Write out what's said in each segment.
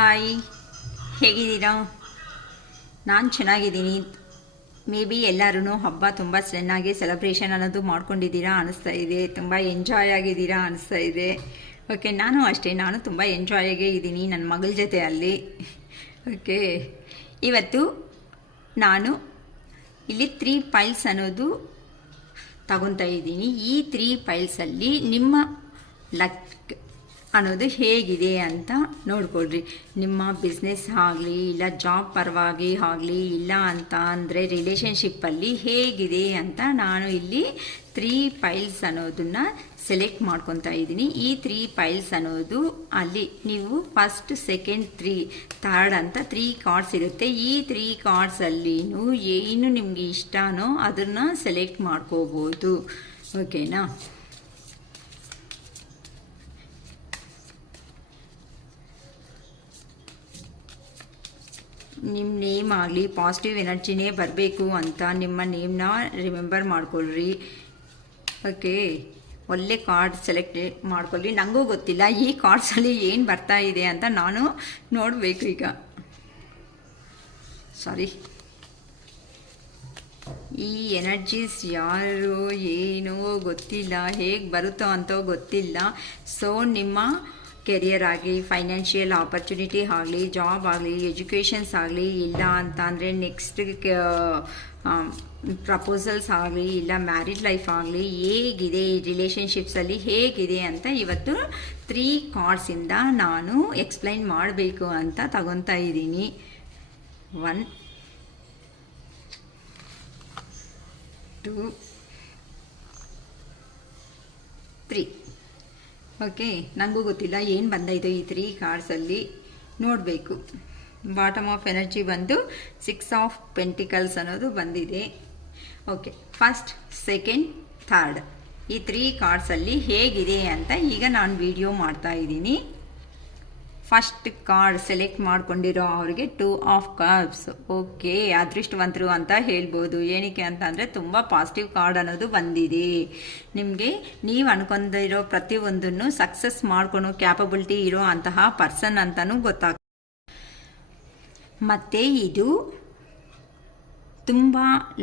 Hi, ಹೇಗಿದ್ದೀರಾ? ನಾನು ಚೆನ್ನಾಗಿದ್ದೀನಿ. ಮೇ ಬಿ ಎಲ್ಲರೂ ಹಬ್ಬ ತುಂಬ ಚೆನ್ನಾಗಿ ಸೆಲೆಬ್ರೇಷನ್ ಅನ್ನೋದು ಮಾಡ್ಕೊಂಡಿದ್ದೀರಾ ಅನಿಸ್ತಾ ಇದೆ. ತುಂಬ ಎಂಜಾಯ್ ಆಗಿದ್ದೀರಾ ಅನಿಸ್ತಾ ಇದೆ. ಓಕೆ, ನಾನು ಅಷ್ಟೇ, ನಾನು ತುಂಬ ಎಂಜಾಯಾಗೇ ಇದ್ದೀನಿ ನನ್ನ ಮಗಳ ಜೊತೆ ಅಲ್ಲಿ. ಓಕೆ, ಇವತ್ತು ನಾನು ಇಲ್ಲಿ 3 ಫೈಲ್ಸ್ ಅನ್ನೋದು ತಗೊತಾ ಇದ್ದೀನಿ. ಈ 3 ಫೈಲ್ಸಲ್ಲಿ ನಿಮ್ಮ ಲಕ್ ಅನ್ನೋದು ಹೇಗಿದೆ ಅಂತ ನೋಡ್ಕೊಳ್ರಿ. ನಿಮ್ಮ ಬಿಸ್ನೆಸ್ ಆಗಲಿ, ಇಲ್ಲ ಜಾಬ್ ಪರವಾಗಿ ಆಗಲಿ, ಇಲ್ಲ ಅಂತ ಅಂದರೆ ರಿಲೇಷನ್ಶಿಪ್ಪಲ್ಲಿ ಹೇಗಿದೆ ಅಂತ ನಾನು ಇಲ್ಲಿ 3 ಫೈಲ್ಸ್ ಅನ್ನೋದನ್ನು ಸೆಲೆಕ್ಟ್ ಮಾಡ್ಕೊತಾ ಇದ್ದೀನಿ. ಈ 3 ಫೈಲ್ಸ್ ಅನ್ನೋದು ಅಲ್ಲಿ ನೀವು ಫಸ್ಟ್, ಸೆಕೆಂಡ್, ಥರ್ಡ್ ಅಂತ 3 ಕಾರ್ಡ್ಸ್ ಇರುತ್ತೆ. ಈ 3 ಕಾರ್ಡ್ಸಲ್ಲಿನೂ ಏನು ನಿಮಗೆ ಇಷ್ಟನೋ ಅದನ್ನು ಸೆಲೆಕ್ಟ್ ಮಾಡ್ಕೋಬೋದು. ಓಕೆನಾ? ನಿಮ್ಮ ನೇಮ್ ಆಗಲಿ ಪಾಸಿಟಿವ್ ಎನರ್ಜಿನೇ ಬರಬೇಕು ಅಂತ ನಿಮ್ಮ ನೇಮ್ನ ರಿಮೆಂಬರ್ ಮಾಡ್ಕೊಳ್ರಿ. ಓಕೆ, ಒಳ್ಳೆ ಕಾರ್ಡ್ ಸೆಲೆಕ್ಟ್ ಮಾಡ್ಕೊಳ್ಳಿ. ನನಗೂ ಗೊತ್ತಿಲ್ಲ ಈ ಕಾರ್ಡ್ಸಲ್ಲಿ ಏನು ಬರ್ತಾ ಇದೆ ಅಂತ, ನಾನು ನೋಡಬೇಕು ಈಗ. ಸಾರಿ, ಈ ಎನರ್ಜೀಸ್ ಯಾರು ಏನೋ ಗೊತ್ತಿಲ್ಲ, ಹೇಗೆ ಬರುತ್ತೋ ಅಂತೋ ಗೊತ್ತಿಲ್ಲ. ಸೊ ನಿಮ್ಮ ಕೆರಿಯರ್ ಆಗಲಿ, ಫೈನಾನ್ಷಿಯಲ್ ಆಪರ್ಚುನಿಟಿ ಆಗಲಿ, ಜಾಬ್ ಆಗಲಿ, ಎಜುಕೇಷನ್ಸ್ ಆಗಲಿ, ಇಲ್ಲ ಅಂತ ಅಂದರೆ ನೆಕ್ಸ್ಟ್ ಪ್ರಪೋಸಲ್ಸ್ ಆಗಲಿ, ಇಲ್ಲ ಮ್ಯಾರಿಡ್ ಲೈಫ್ ಆಗಲಿ, ಹೇಗಿದೆ ರಿಲೇಷನ್ಶಿಪ್ಸಲ್ಲಿ ಹೇಗಿದೆ ಅಂತ ಇವತ್ತು 3 ಕಾರ್ಡ್ಸಿಂದ ನಾನು ಎಕ್ಸ್ಪ್ಲೈನ್ ಮಾಡಬೇಕು ಅಂತ ತಗೊತಾ ಇದ್ದೀನಿ. 1, 2, 3. ಓಕೆ, ನನಗೂ ಗೊತ್ತಿಲ್ಲ ಏನು ಬಂದೈತೆ ಈ 3 ಕಾರ್ಡ್ಸಲ್ಲಿ, ನೋಡಬೇಕು. ಬಾಟಮ್ ಆಫ್ ಎನರ್ಜಿ ಬಂದು 6 ಆಫ್ ಪೆಂಟಿಕಲ್ಸ್ ಅನ್ನೋದು ಬಂದಿದೆ. ಓಕೆ, ಫಸ್ಟ್, ಸೆಕೆಂಡ್, ಥರ್ಡ್ ಈ 3 ಕಾರ್ಡ್ಸಲ್ಲಿ ಹೇಗಿದೆ ಅಂತ ಈಗ ನಾನು ವಿಡಿಯೋ ಮಾಡ್ತಾ ಇದ್ದೀನಿ. ಫಸ್ಟ್ ಕಾರ್ಡ್ ಸೆಲೆಕ್ಟ್ ಮಾಡ್ಕೊಂಡಿರೋ ಅವರಿಗೆ 2 ಆಫ್ ಕಪ್ಸ್. ಓಕೆ, ಅದೃಷ್ಟವಂತರು ಅಂತ ಹೇಳ್ಬೋದು. ಏನಕ್ಕೆ ಅಂತ ಅಂದರೆ ತುಂಬ ಪಾಸಿಟಿವ್ ಕಾರ್ಡ್ ಅನ್ನೋದು ಬಂದಿದೆ. ನಿಮಗೆ ನೀವು ಅನ್ಕೊಂಡಿರೋ ಪ್ರತಿಯೊಂದನ್ನು ಸಕ್ಸಸ್ ಮಾಡ್ಕೊಳೋ ಕ್ಯಾಪಬಿಲಿಟಿ ಇರೋ ಅಂತಹ ಪರ್ಸನ್ ಅಂತಲೂ ಗೊತ್ತಾಗ್ತದೆ. ಮತ್ತು ಇದು ತುಂಬ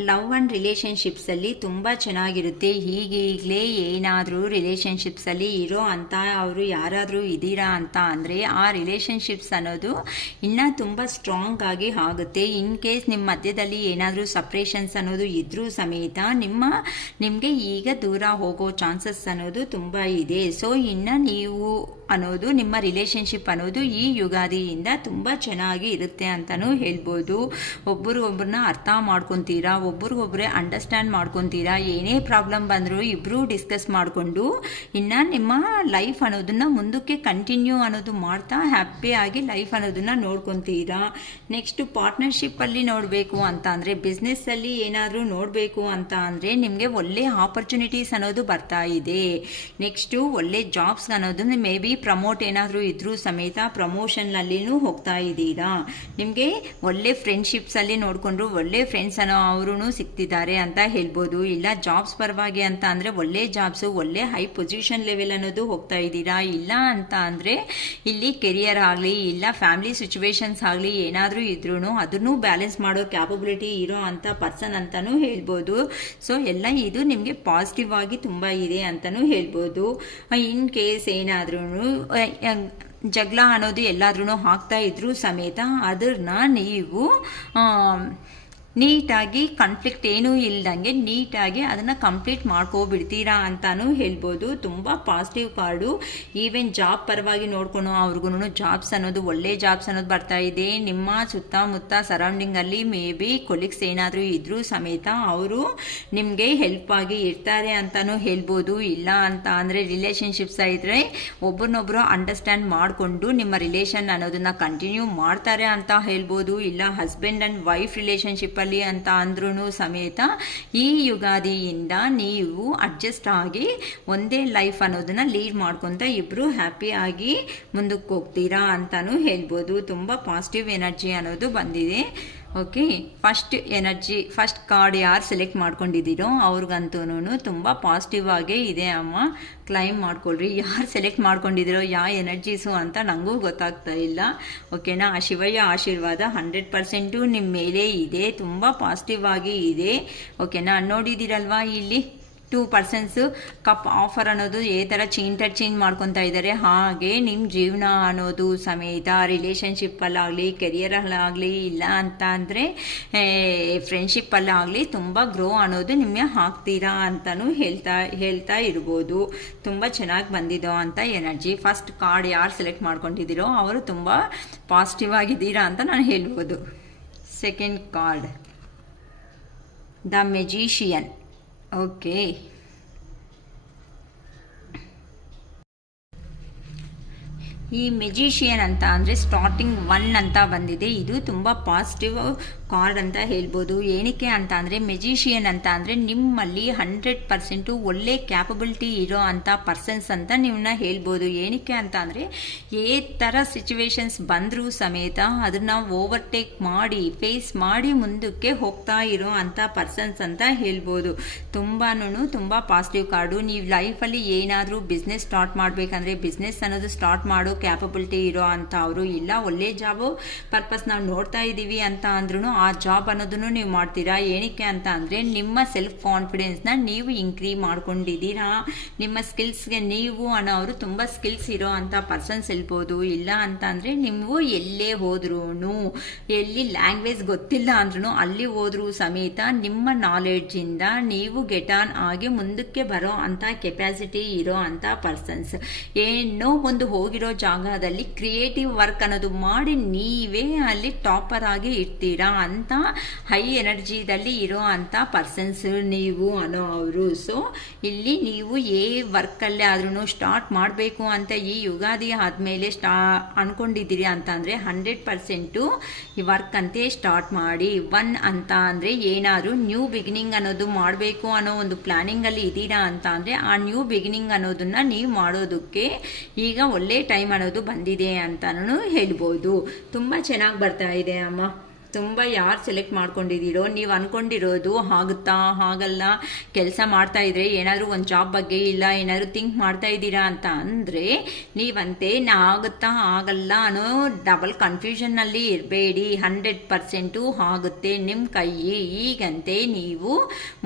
ಲವ್ ಆ್ಯಂಡ್ ರಿಲೇಷನ್ಶಿಪ್ಸಲ್ಲಿ ತುಂಬ ಚೆನ್ನಾಗಿರುತ್ತೆ. ಈಗಲೇ ಏನಾದರೂ ರಿಲೇಷನ್ಶಿಪ್ಸಲ್ಲಿ ಇರೋ ಅಂತ ಅವರು ಯಾರಾದರೂ ಇದ್ದೀರಾ ಅಂತ ಅಂದರೆ ಆ ರಿಲೇಷನ್ಶಿಪ್ಸ್ ಅನ್ನೋದು ಇನ್ನೂ ತುಂಬ ಸ್ಟ್ರಾಂಗ್ ಆಗಿ ಆಗುತ್ತೆ. ಇನ್ ಕೇಸ್ ನಿಮ್ಮ ಮಧ್ಯದಲ್ಲಿ ಏನಾದರೂ ಸಪ್ರೇಷನ್ಸ್ ಅನ್ನೋದು ಇದ್ರೂ ಸಮೇತ ನಿಮಗೆ ಈಗ ದೂರ ಹೋಗೋ ಚಾನ್ಸಸ್ ಅನ್ನೋದು ತುಂಬ ಇದೆ. ಸೊ ಇನ್ನು ನೀವು ಅನ್ನೋದು ನಿಮ್ಮ ರಿಲೇಷನ್ಶಿಪ್ ಅನ್ನೋದು ಈ ಯುಗಾದಿಯಿಂದ ತುಂಬ ಚೆನ್ನಾಗಿ ಇರುತ್ತೆ ಅಂತಲೂ ಹೇಳ್ಬೋದು. ಒಬ್ಬರನ್ನ ಅರ್ಥ ಮಾಡ್ಕೊತೀರಾ, ಒಬ್ರಿಗೊಬ್ಬರೇ ಅಂಡರ್ಸ್ಟ್ಯಾಂಡ್ ಮಾಡ್ಕೊತೀರಾ. ಏನೇ ಪ್ರಾಬ್ಲಮ್ ಬಂದರೂ ಇಬ್ಬರೂ ಡಿಸ್ಕಸ್ ಮಾಡಿಕೊಂಡು ಇನ್ನು ನಿಮ್ಮ ಲೈಫ್ ಅನ್ನೋದನ್ನು ಮುಂದಕ್ಕೆ ಕಂಟಿನ್ಯೂ ಅನ್ನೋದು ಮಾಡ್ತಾ ಹ್ಯಾಪಿಯಾಗಿ ಲೈಫ್ ಅನ್ನೋದನ್ನು ನೋಡ್ಕೊತೀರಾ. ನೆಕ್ಸ್ಟು ಪಾರ್ಟ್ನರ್ಶಿಪ್ಪಲ್ಲಿ ನೋಡಬೇಕು ಅಂತ ಅಂದರೆ, ಬಿಸ್ನೆಸ್ಸಲ್ಲಿ ಏನಾದರೂ ನೋಡಬೇಕು ಅಂತ ಅಂದರೆ ನಿಮಗೆ ಒಳ್ಳೆ ಆಪರ್ಚುನಿಟೀಸ್ ಅನ್ನೋದು ಬರ್ತಾ ಇದೆ. ನೆಕ್ಸ್ಟು ಒಳ್ಳೆ ಜಾಬ್ಸ್ ಅನ್ನೋದು ಮೇ ಬಿ ಪ್ರಮೋಟ್ ಏನಾದರೂ ಇದ್ರೂ ಸಮೇತ ಪ್ರಮೋಷನ್ನಲ್ಲಿನೂ ಹೋಗ್ತಾ ಇದ್ದೀರಾ. ನಿಮಗೆ ಒಳ್ಳೆ ಫ್ರೆಂಡ್ಶಿಪ್ಸಲ್ಲಿ ನೋಡಿಕೊಂಡ್ರು ಒಳ್ಳೆ ಫ್ರೆಂಡ್ಸ್ ಅನ್ನೋ ಅವರು ಸಿಗ್ತಿದ್ದಾರೆ ಅಂತ ಹೇಳ್ಬೋದು. ಇಲ್ಲ ಜಾಬ್ಸ್ ಪರವಾಗಿ ಅಂತ ಅಂದರೆ ಒಳ್ಳೆ ಜಾಬ್ಸು, ಒಳ್ಳೆ ಹೈ ಪೊಸಿಷನ್ ಲೆವೆಲ್ ಅನ್ನೋದು ಹೋಗ್ತಾ ಇದ್ದೀರಾ. ಇಲ್ಲ ಅಂತ ಅಂದರೆ ಇಲ್ಲಿ ಕೆರಿಯರ್ ಆಗಲಿ, ಇಲ್ಲ ಫ್ಯಾಮಿಲಿ ಸಿಚುವೇಶನ್ಸ್ ಆಗಲಿ ಏನಾದರೂ ಇದ್ರೂ ಅದನ್ನು ಬ್ಯಾಲೆನ್ಸ್ ಮಾಡೋ ಕ್ಯಾಪಬಿಲಿಟಿ ಇರೋ ಅಂಥ ಪರ್ಸನ್ ಅಂತಲೂ ಹೇಳ್ಬೋದು. ಸೊ ಎಲ್ಲ ಇದು ನಿಮಗೆ ಪಾಸಿಟಿವ್ ಆಗಿ ತುಂಬ ಇದೆ ಅಂತಲೂ ಹೇಳ್ಬೋದು. ಇನ್ ಕೇಸ್ ಏನಾದ್ರೂ ಜಗಳ ಅನ್ನೋದು ಎಲ್ಲಾದ್ರೂ ಆಗ್ತಾ ಇದ್ರೂ ಸಮೇತ ಅದನ್ನ ನೀವು ನೀಟಾಗಿ ಕಾನ್ಫ್ಲಿಕ್ಟ್ ಏನೂ ಇಲ್ದಂಗೆ ನೀಟಾಗಿ ಅದನ್ನು ಕಂಪ್ಲೀಟ್ ಮಾಡ್ಕೊಬಿಡ್ತೀರಾ ಅಂತಲೂ ಹೇಳ್ಬೋದು. ತುಂಬ ಪಾಸಿಟಿವ್ ಕಾರ್ಡು. ಈವನ್ ಜಾಬ್ ಪರವಾಗಿ ನೋಡ್ಕೊಳೋ ಅವ್ರಿಗೂ ಜಾಬ್ಸ್ ಅನ್ನೋದು ಒಳ್ಳೆ ಜಾಬ್ಸ್ ಅನ್ನೋದು ಬರ್ತಾ ಇದೆ. ನಿಮ್ಮ ಸುತ್ತಮುತ್ತ ಸರೌಂಡಿಂಗಲ್ಲಿ ಮೇ ಬಿ ಕೊಲೀಗ್ಸ್ ಏನಾದರೂ ಇದ್ರೂ ಸಮೇತ ಅವರು ನಿಮಗೆ ಹೆಲ್ಪ್ ಆಗಿ ಇರ್ತಾರೆ ಅಂತಲೂ ಹೇಳ್ಬೋದು. ಇಲ್ಲ ಅಂತ ಅಂದರೆ ರಿಲೇಷನ್ಶಿಪ್ಸ್ ಇದ್ದರೆ ಒಬ್ಬರನ್ನೊಬ್ಬರು ಅಂಡರ್ಸ್ಟ್ಯಾಂಡ್ ಮಾಡಿಕೊಂಡು ನಿಮ್ಮ ರಿಲೇಷನ್ ಅನ್ನೋದನ್ನು ಕಂಟಿನ್ಯೂ ಮಾಡ್ತಾರೆ ಅಂತ ಹೇಳ್ಬೋದು. ಇಲ್ಲ ಹಸ್ಬೆಂಡ್ ಆ್ಯಂಡ್ ವೈಫ್ ರಿಲೇಷನ್ಶಿಪ್ಪಲ್ಲಿ ಅಂತ ಅಂದ್ರೂ ಸಮೇತ ಈ ಯುಗಾದಿಯಿಂದ ನೀವು ಅಡ್ಜಸ್ಟ್ ಆಗಿ ಒಂದೇ ಲೈಫ್ ಅನ್ನೋದನ್ನ ಲೀಡ್ ಮಾಡ್ಕೊತ ಇಬ್ಬರು ಹ್ಯಾಪಿ ಆಗಿ ಮುಂದಕ್ಕೆ ಹೋಗ್ತೀರಾ ಅಂತಾನೂ ಹೇಳ್ಬೋದು. ತುಂಬ ಪಾಸಿಟಿವ್ ಎನರ್ಜಿ ಅನ್ನೋದು ಬಂದಿದೆ. ಓಕೆ, ಫಸ್ಟ್ ಕಾರ್ಡ್ ಯಾರು ಸೆಲೆಕ್ಟ್ ಮಾಡ್ಕೊಂಡಿದ್ದೀರೋ ಅವ್ರಿಗಂತೂ ತುಂಬ ಪಾಸಿಟಿವ್ ಆಗೇ ಇದೆ ಅಮ್ಮ. ಕ್ಲೈಮ್ ಮಾಡ್ಕೊಳ್ರಿ. ಯಾರು ಸೆಲೆಕ್ಟ್ ಮಾಡ್ಕೊಂಡಿದ್ದೀರೋ ಯಾವ ಎನರ್ಜೀಸು ಅಂತ ನನಗೂ ಗೊತ್ತಾಗ್ತಾ ಇಲ್ಲ. ಓಕೆನಾ, ಆ ಶಿವಯ್ಯ ಆಶೀರ್ವಾದ 100% ನಿಮ್ಮ ಮೇಲೆ ಇದೆ, ತುಂಬ ಪಾಸಿಟಿವ್ ಆಗಿ ಇದೆ. ಓಕೆನಾ, ನೋಡಿದ್ದೀರಲ್ವಾ ಇಲ್ಲಿ 2% ಕಪ್ ಆಫರ್ ಅನ್ನೋದು ಈ ಥರ ಚೇಂಜ್ ಮಾಡ್ಕೊತಾ ಇದ್ದಾರೆ. ಹಾಗೆ ನಿಮ್ಮ ಜೀವನ ಅನ್ನೋದು ಸಮೇತ ರಿಲೇಷನ್ಶಿಪ್ಪಲ್ಲಾಗಲಿ ಕೆರಿಯರಲ್ಲಾಗಲಿ ಇಲ್ಲ ಅಂತ ಅಂದರೆ ಫ್ರೆಂಡ್ಶಿಪ್ಪಲ್ಲಾಗಲಿ ತುಂಬ ಗ್ರೋ ಅನ್ನೋದು ನಿಮಗೆ ಆಗ್ತೀರಾ ಅಂತಲೂ ಹೇಳ್ತಾ ಇರ್ಬೋದು. ತುಂಬ ಚೆನ್ನಾಗಿ ಬಂದಿದೋ ಅಂತ ಎನರ್ಜಿ. ಫಸ್ಟ್ ಕಾರ್ಡ್ ಯಾರು ಸೆಲೆಕ್ಟ್ ಮಾಡ್ಕೊಂಡಿದ್ದೀರೋ ಅವರು ತುಂಬ ಪಾಸಿಟಿವ್ ಆಗಿದ್ದೀರಾ ಅಂತ ನಾನು ಹೇಳ್ಬೋದು. Second card the magician. Okay, ಈ ಮೆಜಿಷಿಯನ್ ಅಂತ ಅಂದರೆ ಸ್ಟಾರ್ಟಿಂಗ್ 1 ಅಂತ ಬಂದಿದೆ. ಇದು ತುಂಬ ಪಾಸಿಟಿವ್ ಕಾರ್ಡ್ ಅಂತ ಹೇಳ್ಬೋದು. ಏನಕ್ಕೆ ಅಂತ ಅಂದರೆ ಮೆಜಿಷಿಯನ್ ಅಂತ ಅಂದರೆ ನಿಮ್ಮಲ್ಲಿ 100% ಒಳ್ಳೆ ಕ್ಯಾಪಬಿಲಿಟಿ ಇರೋ ಅಂಥ ಪರ್ಸನ್ಸ್ ಅಂತ ನೀವನ್ನ ಹೇಳ್ಬೋದು. ಏನಕ್ಕೆ ಅಂತ ಅಂದರೆ ಏ ಥರ ಸಿಚುವೇಶನ್ಸ್ ಬಂದರೂ ಸಮೇತ ಅದನ್ನು ಓವರ್ಟೇಕ್ ಮಾಡಿ ಫೇಸ್ ಮಾಡಿ ಮುಂದಕ್ಕೆ ಹೋಗ್ತಾ ಇರೋ ಅಂಥ ಪರ್ಸನ್ಸ್ ಅಂತ ಹೇಳ್ಬೋದು. ತುಂಬ ಪಾಸಿಟಿವ್ ಕಾರ್ಡು. ನೀವು ಲೈಫಲ್ಲಿ ಏನಾದರೂ ಬಿಸ್ನೆಸ್ ಸ್ಟಾರ್ಟ್ ಮಾಡಬೇಕಂದ್ರೆ ಬಿಸ್ನೆಸ್ ಅನ್ನೋದು ಸ್ಟಾರ್ಟ್ ಮಾಡೋ ಕ್ಯಾಪಬಿಲಿಟಿ ಇರೋ ಅಂತ ಅವರು ಇಲ್ಲ. ಒಳ್ಳೆ ಜಾಬು ಪರ್ಪಸ್ ನಾವು ನೋಡ್ತಾ ಇದ್ದೀವಿ ಅಂತ ಅಂದ್ರೂ ಆ ಜಾಬ್ ಅನ್ನೋದನ್ನು ನೀವು ಮಾಡ್ತೀರಾ. ಏನಕ್ಕೆ ಅಂತ ಅಂದರೆ ನಿಮ್ಮ ಸೆಲ್ಫ್ ಕಾನ್ಫಿಡೆನ್ಸ್ನ ನೀವು ಇಂಕ್ರೀಸ್ ಮಾಡ್ಕೊಂಡಿದ್ದೀರಾ. ನಿಮ್ಮ ಸ್ಕಿಲ್ಸ್ಗೆ ನೀವು ಅನ್ನೋರು ತುಂಬ ಸ್ಕಿಲ್ಸ್ ಇರೋ ಅಂಥ ಪರ್ಸನ್ಸ್ ಹೇಳ್ಬೋದು. ಇಲ್ಲ ಅಂತ ಅಂದರೆ ನೀವು ಎಲ್ಲೇ ಹೋದ್ರೂ, ಎಲ್ಲಿ ಲ್ಯಾಂಗ್ವೇಜ್ ಗೊತ್ತಿಲ್ಲ ಅಂದ್ರೂ ಅಲ್ಲಿ ಹೋದ್ರೂ ಸಮೇತ ನಿಮ್ಮ ನಾಲೆಡ್ಜಿಂದ ನೀವು ಗೆಟ್ ಆನ್ ಆಗಿ ಮುಂದಕ್ಕೆ ಬರೋ ಅಂಥ ಕೆಪಾಸಿಟಿ ಇರೋ ಅಂಥ ಪರ್ಸನ್ಸ್. ಏನೋ ಒಂದು ಹೋಗಿರೋ ಜಾಗದಲ್ಲಿ ಕ್ರಿಯೇಟಿವ್ ವರ್ಕ್ ಅನ್ನೋದು ಮಾಡಿ ನೀವೇ ಅಲ್ಲಿ ಟಾಪರ್ ಆಗಿ ಇರ್ತೀರಾ ಅಂತ ಹೈ ಎನರ್ಜಿದಲ್ಲಿ ಇರೋ ಅಂಥ ಪರ್ಸನ್ಸ್ ನೀವು ಅನ್ನೋ ಅವರು. ಸೊ ಇಲ್ಲಿ ನೀವು ವರ್ಕಲ್ಲೇ ಆದ್ರೂ ಸ್ಟಾರ್ಟ್ ಮಾಡಬೇಕು ಅಂತ ಈ ಯುಗಾದಿ ಆದಮೇಲೆ ಅನ್ಕೊಂಡಿದ್ದೀರಿ ಅಂತ ಅಂದರೆ 100% ಈ ವರ್ಕ್ ಅಂತೆ ಸ್ಟಾರ್ಟ್ ಮಾಡಿ. 1 ಅಂತ ಅಂದರೆ ಏನಾದರೂ ನ್ಯೂ ಬಿಗಿನಿಂಗ್ ಅನ್ನೋದು ಮಾಡಬೇಕು ಅನ್ನೋ ಒಂದು ಪ್ಲಾನಿಂಗಲ್ಲಿ ಇದ್ದೀರಾ ಅಂತ ಅಂದರೆ ಆ ನ್ಯೂ ಬಿಗಿನಿಂಗ್ ಅನ್ನೋದನ್ನು ನೀವು ಮಾಡೋದಕ್ಕೆ ಈಗ ಒಳ್ಳೆ ಟೈಮ್ ಅನ್ನೋದು ಬಂದಿದೆ ಅಂತಲೂ ಹೇಳ್ಬೋದು. ತುಂಬ ಚೆನ್ನಾಗಿ ಬರ್ತಾ ಇದೆ ಅಮ್ಮ. ತುಂಬ ಯಾರು ಸೆಲೆಕ್ಟ್ ಮಾಡ್ಕೊಂಡಿದ್ದೀರೋ ನೀವು ಅಂದ್ಕೊಂಡಿರೋದು ಆಗುತ್ತಾ ಆಗಲ್ಲ, ಕೆಲಸ ಮಾಡ್ತಾ ಇದ್ರೆ ಏನಾದರೂ ಒಂದು ಜಾಬ್ ಬಗ್ಗೆ ಇಲ್ಲ ಏನಾದರೂ ಥಿಂಕ್ ಮಾಡ್ತಾ ಇದ್ದೀರಾ ಅಂತ ಅಂದರೆ ನೀವಂತೆ ಆಗುತ್ತಾ ಆಗಲ್ಲ ಅನ್ನೋ ಡಬಲ್ ಕನ್ಫ್ಯೂಷನ್ನಲ್ಲಿ ಇರಬೇಡಿ. 100% ಆಗುತ್ತೆ ನಿಮ್ಮ ಕೈ. ಈಗಂತೆ ನೀವು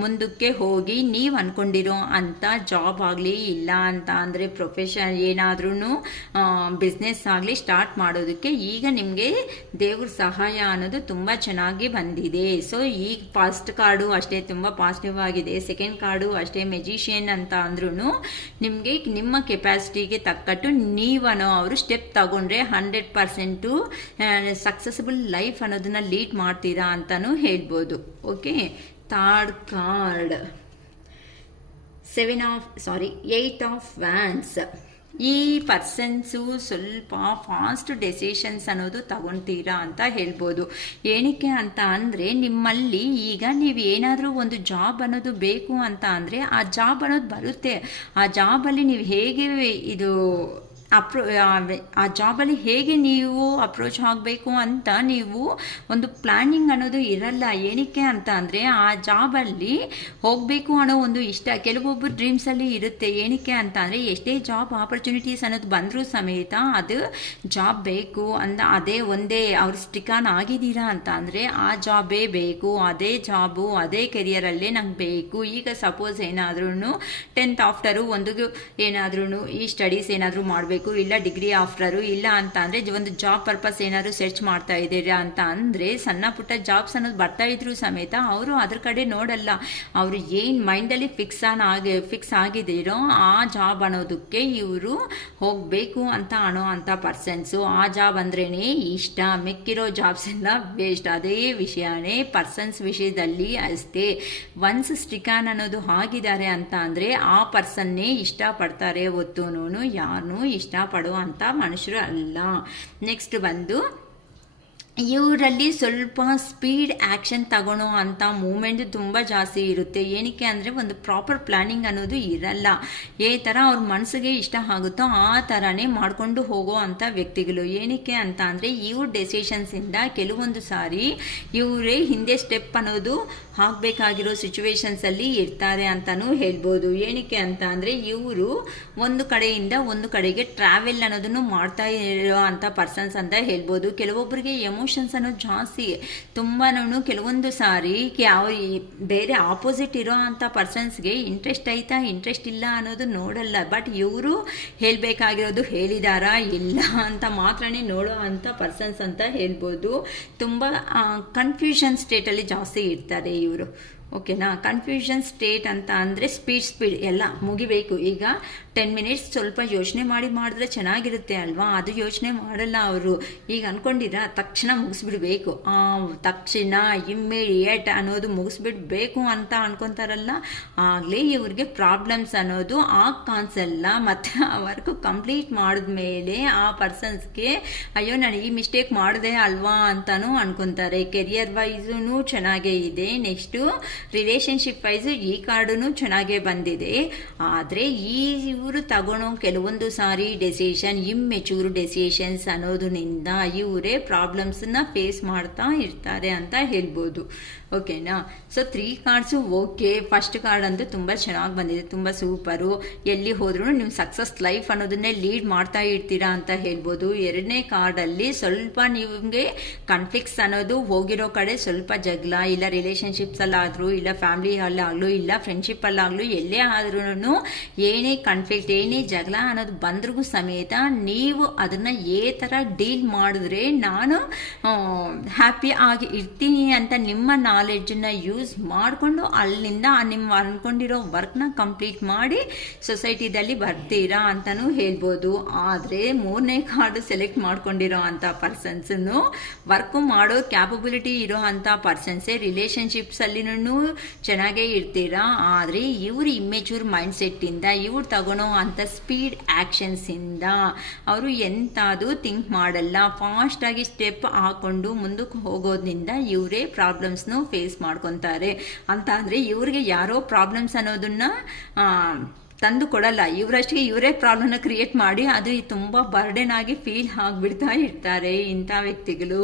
ಮುಂದಕ್ಕೆ ಹೋಗಿ ನೀವು ಅಂದ್ಕೊಂಡಿರೋ ಅಂಥ ಜಾಬ್ ಆಗಲಿ ಇಲ್ಲ ಅಂತ ಅಂದರೆ ಪ್ರೊಫೆಷನ್ ಏನಾದ್ರೂ ಬಿಸ್ನೆಸ್ ಆಗಲಿ ಸ್ಟಾರ್ಟ್ ಮಾಡೋದಕ್ಕೆ ಈಗ ನಿಮಗೆ ದೇವ್ರ ಸಹಾಯ ಅನ್ನೋದು ತುಂಬ ಚೆನ್ನಾಗಿ ಬಂದಿದೆ. ಸೊ ಈಗ ಫಸ್ಟ್ ಕಾರ್ಡು ಅಷ್ಟೇ ತುಂಬ ಪಾಸಿಟಿವ್ ಆಗಿದೆ. ಸೆಕೆಂಡ್ ಕಾರ್ಡು ಅಷ್ಟೇ ಮೆಜಿಷಿಯನ್ ಅಂತ ಅಂದ್ರೂ ನಿಮಗೆ ನಿಮ್ಮ ಕೆಪಾಸಿಟಿಗೆ ತಕ್ಕಟ್ಟು ನೀವನೋ ಅವರು ಸ್ಟೆಪ್ ತಗೊಂಡ್ರೆ 100% ಸಕ್ಸಸ್ಫುಲ್ ಲೈಫ್ ಅನ್ನೋದನ್ನ ಲೀಡ್ ಮಾಡ್ತೀರಾ ಅಂತಲೂ ಹೇಳ್ಬೋದು. Okay, third card 8 of wands. ಈ ಪರ್ಸನ್ಸು ಸ್ವಲ್ಪ ಫಾಸ್ಟ್ ಡೆಸಿಷನ್ಸ್ ಅನ್ನೋದು ತಗೊಳ್ತೀರಾ ಅಂತ ಹೇಳ್ಬೋದು. ಏನಕ್ಕೆ ಅಂತ ಅಂದರೆ ನಿಮ್ಮಲ್ಲಿ ಈಗ ನೀವು ಏನಾದರೂ ಒಂದು ಜಾಬ್ ಅನ್ನೋದು ಬೇಕು ಅಂತ ಅಂದರೆ ಆ ಜಾಬ್ ಅನ್ನೋದು ಬರುತ್ತೆ. ಆ ಜಾಬಲ್ಲಿ ನೀವು ಹೇಗೆ ಆ ಜಾಬಲ್ಲಿ ಹೇಗೆ ನೀವು ಅಪ್ರೋಚ್ ಆಗಬೇಕು ಅಂತ ನೀವು ಒಂದು ಪ್ಲ್ಯಾನಿಂಗ್ ಅನ್ನೋದು ಇರಲ್ಲ. ಏನಕ್ಕೆ ಅಂತ ಅಂದರೆ ಆ ಜಾಬಲ್ಲಿ ಹೋಗಬೇಕು ಅನ್ನೋ ಒಂದು ಇಷ್ಟ ಕೆಲವೊಬ್ಬರು ಡ್ರೀಮ್ಸಲ್ಲಿ ಇರುತ್ತೆ. ಏನಕ್ಕೆ ಅಂತ ಅಂದರೆ ಎಷ್ಟೇ ಜಾಬ್ ಆಪರ್ಚುನಿಟೀಸ್ ಅನ್ನೋದು ಬಂದರೂ ಸಮೇತ ಅದು ಜಾಬ್ ಬೇಕು ಅಂತ ಅದೇ ಒಂದೇ ಅವ್ರು ಸ್ಟಿಕಾನ್ ಆಗಿದ್ದೀರಾ ಅಂತ ಅಂದರೆ ಆ ಜಾಬೇ ಬೇಕು, ಅದೇ ಜಾಬು ಅದೇ ಕೆರಿಯರಲ್ಲೇ ನಂಗೆ ಬೇಕು. ಈಗ ಸಪೋಸ್ ಏನಾದ್ರೂ 10th ಆಫ್ಟರು ಒಂದು ಏನಾದ್ರೂ ಈ ಸ್ಟಡೀಸ್ ಏನಾದರೂ ಮಾಡಬೇಕು, ಇಲ್ಲ ಡಿಗ್ರಿ ಆಫ್ಟರು ಇಲ್ಲ ಅಂತ ಅಂದರೆ ಒಂದು ಜಾಬ್ ಪರ್ಪಸ್ ಏನಾದ್ರು ಸರ್ಚ್ ಮಾಡ್ತಾ ಇದ್ದೀರಾ ಅಂತ ಅಂದರೆ ಸಣ್ಣ ಪುಟ್ಟ ಜಾಬ್ಸ್ ಅನ್ನೋದು ಬರ್ತಾ ಇದ್ರು ಸಮೇತ ಅವರು ಅದ್ರ ಕಡೆ ನೋಡಲ್ಲ. ಅವರು ಏನು ಮೈಂಡಲ್ಲಿ ಫಿಕ್ಸ್ ಆಗಿದ್ದೀರೋ ಆ ಜಾಬ್ ಅನ್ನೋದಕ್ಕೆ ಇವರು ಹೋಗಬೇಕು ಅಂತ ಅನ್ನೋ ಅಂಥ ಪರ್ಸನ್ಸು. ಆ ಜಾಬ್ ಅಂದ್ರೇ ಇಷ್ಟ, ಮಿಕ್ಕಿರೋ ಜಾಬ್ಸ್ ಎಲ್ಲ ವೇಸ್ಟ್. ಅದೇ ವಿಷಯನೇ ಪರ್ಸನ್ಸ್ ವಿಷಯದಲ್ಲಿ ಅಷ್ಟೇ. ಒನ್ಸ್ ಸ್ಟಿಕಾನ್ ಅನ್ನೋದು ಆಗಿದ್ದಾರೆ ಅಂತ ಅಂದರೆ ಆ ಪರ್ಸನ್ನೇ ಇಷ್ಟಪಡ್ತಾರೆ ಹೊತ್ತುನೂ ಯಾರನ್ನೂ ಇಷ್ಟಪಡುವಂಥ ಮನುಷ್ಯರು ಅಲ್ಲ. ನೆಕ್ಸ್ಟ್ ಬಂದು ಇವರಲ್ಲಿ ಸ್ವಲ್ಪ ಸ್ಪೀಡ್ ಆ್ಯಕ್ಷನ್ ತಗೊಳ್ಳೋ ಅಂಥ ಮೂಮೆಂಟ್ ತುಂಬ ಜಾಸ್ತಿ ಇರುತ್ತೆ. ಏನಕ್ಕೆ ಅಂದರೆ ಒಂದು ಪ್ರಾಪರ್ ಪ್ಲ್ಯಾನಿಂಗ್ ಅನ್ನೋದು ಇರಲ್ಲ. ಥರ ಅವ್ರ ಮನಸ್ಸಿಗೆ ಇಷ್ಟ ಆಗುತ್ತೋ ಆ ಥರನೇ ಮಾಡಿಕೊಂಡು ಹೋಗೋ ಅಂಥ ವ್ಯಕ್ತಿಗಳು. ಏನಕ್ಕೆ ಅಂತ ಅಂದರೆ ಇವ್ರ ಡೆಸಿಷನ್ಸಿಂದ ಕೆಲವೊಂದು ಸಾರಿ ಇವರೇ ಹಿಂದೆ ಸ್ಟೆಪ್ ಅನ್ನೋದು ಹಾಕಬೇಕಾಗಿರೋ ಸಿಚುವೇಶನ್ಸಲ್ಲಿ ಇರ್ತಾರೆ ಅಂತಲೂ ಹೇಳ್ಬೋದು. ಏನಕ್ಕೆ ಅಂತ ಅಂದರೆ ಇವರು ಒಂದು ಕಡೆಯಿಂದ ಒಂದು ಕಡೆಗೆ ಟ್ರಾವೆಲ್ ಅನ್ನೋದನ್ನು ಮಾಡ್ತಾ ಇರೋ ಅಂಥ ಪರ್ಸನ್ಸ್ ಅಂತ ಹೇಳ್ಬೋದು. ಕೆಲವೊಬ್ಬರಿಗೆ ಎಮೋಷನ್ಸ್ ಅನ್ನೋದು ಜಾಸ್ತಿ ತುಂಬಾ. ಕೆಲವೊಂದು ಸಾರಿ ಯಾವ ಬೇರೆ ಆಪೋಸಿಟ್ ಇರೋ ಅಂಥ ಪರ್ಸನ್ಸ್ಗೆ ಇಂಟ್ರೆಸ್ಟ್ ಐತಾ ಇಂಟ್ರೆಸ್ಟ್ ಇಲ್ಲ ಅನ್ನೋದು ನೋಡಲ್ಲ. ಬಟ್ ಇವರು ಹೇಳಬೇಕಾಗಿರೋದು ಹೇಳಿದಾರಾ ಇಲ್ಲ ಅಂತ ಮಾತ್ರನೇ ನೋಡೋ ಅಂಥ ಪರ್ಸನ್ಸ್ ಅಂತ ಹೇಳ್ಬೋದು. ತುಂಬ ಕನ್ಫ್ಯೂಷನ್ ಸ್ಟೇಟಲ್ಲಿ ಜಾಸ್ತಿ ಇರ್ತಾರೆ ಇವರು. ಓಕೆನಾ. ಕನ್ಫ್ಯೂಷನ್ ಸ್ಟೇಟ್ ಅಂತ ಅಂದರೆ ಸ್ಪೀಡ್ ಎಲ್ಲ ಮುಗಿಬೇಕು. ಈಗ 10 ಮಿನಿಟ್ಸ್ ಸ್ವಲ್ಪ ಯೋಚನೆ ಮಾಡಿದ್ರೆ ಚೆನ್ನಾಗಿರುತ್ತೆ ಅಲ್ವಾ, ಅದು ಯೋಚನೆ ಮಾಡಲ್ಲ ಅವರು. ಈಗ ಅಂದ್ಕೊಂಡಿರ ತಕ್ಷಣ ಮುಗಿಸ್ಬಿಡ್ಬೇಕು, ತಕ್ಷಣ ಇಮ್ಮಿಡಿಯೇಟ್ ಅನ್ನೋದು ಮುಗಿಸ್ಬಿಡ್ಬೇಕು ಅಂತ ಅನ್ಕೊತಾರಲ್ಲ, ಆಗಲೇ ಇವ್ರಿಗೆ ಪ್ರಾಬ್ಲಮ್ಸ್ ಅನ್ನೋದು ಕಾಣಿಸಲ್ಲ. ಮತ್ತು ಆ ವರ್ಕ್ ಕಂಪ್ಲೀಟ್ ಮಾಡಿದ್ಮೇಲೆ ಆ ಪರ್ಸನ್ಸ್ಗೆ ಅಯ್ಯೋ ನಾನು ಈ ಮಿಸ್ಟೇಕ್ ಮಾಡಿದೆ ಅಲ್ವಾ ಅಂತಲೂ ಅನ್ಕೊತಾರೆ. ಕೆರಿಯರ್ ವೈಸೂ ಚೆನ್ನಾಗೇ ಇದೆ. ನೆಕ್ಸ್ಟು ರಿಲೇಷನ್ಶಿಪ್ ವೈಸು ಈ ಕಾರ್ಡೂ ಚೆನ್ನಾಗೇ ಬಂದಿದೆ. ಆದರೆ ಇವರು ತಗೊಳ್ಳೋ ಕೆಲವೊಂದು ಸಾರಿ ಡೆಸಿಷನ್ ಇಮ್ಮೆಚೂರ್ ಡೆಸಿಷನ್ಸ್ ಅನ್ನೋದರಿಂದ ಇವರೇ ಪ್ರಾಬ್ಲಮ್ಸನ್ನ ಫೇಸ್ ಮಾಡ್ತಾ ಇರ್ತಾರೆ ಅಂತ ಹೇಳ್ಬೋದು. ಓಕೆನಾ. So 3 cards okay. First card ಅಂತೂ ತುಂಬ ಚೆನ್ನಾಗಿ ಬಂದಿದೆ, ತುಂಬ ಸೂಪರು. ಎಲ್ಲಿ ಹೋದ್ರೂ ನೀವು ಸಕ್ಸಸ್ ಲೈಫ್ ಅನ್ನೋದನ್ನೇ ಲೀಡ್ ಮಾಡ್ತಾ ಇರ್ತೀರಾ ಅಂತ ಹೇಳ್ಬೋದು. 2ನೇ ಕಾರ್ಡಲ್ಲಿ ಸ್ವಲ್ಪ ನಿಮಗೆ ಕಾನ್ಫ್ಲಿಕ್ಟ್ಸ್ ಅನ್ನೋದು ಹೋಗಿರೋ ಕಡೆ ಸ್ವಲ್ಪ ಜಗಳ, ಇಲ್ಲ ರಿಲೇಷನ್ಶಿಪ್ಸಲ್ಲಾದರೂ, ಇಲ್ಲ ಫ್ಯಾಮಿಲಿಯಲ್ಲಾಗಲೂ, ಇಲ್ಲ ಫ್ರೆಂಡ್ಶಿಪ್ಪಲ್ಲಾಗಲೂ, ಎಲ್ಲೇ ಆದ್ರೂ ಏನೇ ಕಾನ್ಫ್ಲಿಕ್ಟ್ ಏನೇ ಜಗಳ ಅನ್ನೋದು ಬಂದ್ರಿಗೂ ಸಮೇತ ನೀವು ಅದನ್ನು ಥರ ಡೀಲ್ ಮಾಡಿದ್ರೆ ನಾನು ಹ್ಯಾಪಿ ಆಗಿ ಇರ್ತೀನಿ ಅಂತ ನಿಮ್ಮ ನಾಲೆಡ್ಜನ್ನು ಯೂಸ್ ಮಾಡಿಕೊಂಡು ಅಲ್ಲಿಂದ ನಿಮ್ಮ ಅಂದ್ಕೊಂಡಿರೋ ವರ್ಕ್ನ ಕಂಪ್ಲೀಟ್ ಮಾಡಿ ಸೊಸೈಟಿದಲ್ಲಿ ಬರ್ತೀರಾ ಅಂತಲೂ ಹೇಳ್ಬೋದು. ಆದರೆ 3ನೇ ಕಾರ್ಡ್ ಸೆಲೆಕ್ಟ್ ಮಾಡ್ಕೊಂಡಿರೋ ಅಂಥ ಪರ್ಸನ್ಸನ್ನು ವರ್ಕ್ ಮಾಡೋ ಕ್ಯಾಪಬಿಲಿಟಿ ಇರೋ ಅಂಥ ಪರ್ಸನ್ಸೇ ರಿಲೇಷನ್ಶಿಪ್ಸಲ್ಲಿನೂ ಚೆನ್ನಾಗೇ ಇರ್ತೀರಾ. ಆದರೆ ಇವರು ಇಮ್ಮೆಚೂರ್ ಮೈಂಡ್ಸೆಟ್ಟಿಂದ ಇವ್ರು ತಗೊಳ್ಳೋ ಅಂಥ ಸ್ಪೀಡ್ ಆ್ಯಕ್ಷನ್ಸಿಂದ ಅವರು ಎಂಥದ್ದು ಥಿಂಕ್ ಮಾಡಲ್ಲ. ಫಾಸ್ಟಾಗಿ ಸ್ಟೆಪ್ ಹಾಕ್ಕೊಂಡು ಮುಂದಕ್ಕೆ ಹೋಗೋದ್ರಿಂದ ಇವರೇ ಪ್ರಾಬ್ಲಮ್ಸ್ನು ಫೇಸ್ ಮಾಡ್ಕೊತಾರೆ. ಅಂತ ಅಂದರೆ ಇವ್ರಿಗೆ ಯಾರೋ ಪ್ರಾಬ್ಲಮ್ಸ್ ಅನ್ನೋದನ್ನು ತಂದು ಕೊಡಲ್ಲ, ಇವರಷ್ಟಿಗೆ ಇವರೇ ಪ್ರಾಬ್ಲಮ್ನ ಕ್ರಿಯೇಟ್ ಮಾಡಿ ಅದು ತುಂಬ ಬರ್ಡನ್ ಆಗಿ ಫೀಲ್ ಆಗಿಬಿಡ್ತಾ ಇರ್ತಾರೆ ಇಂಥ ವ್ಯಕ್ತಿಗಳು.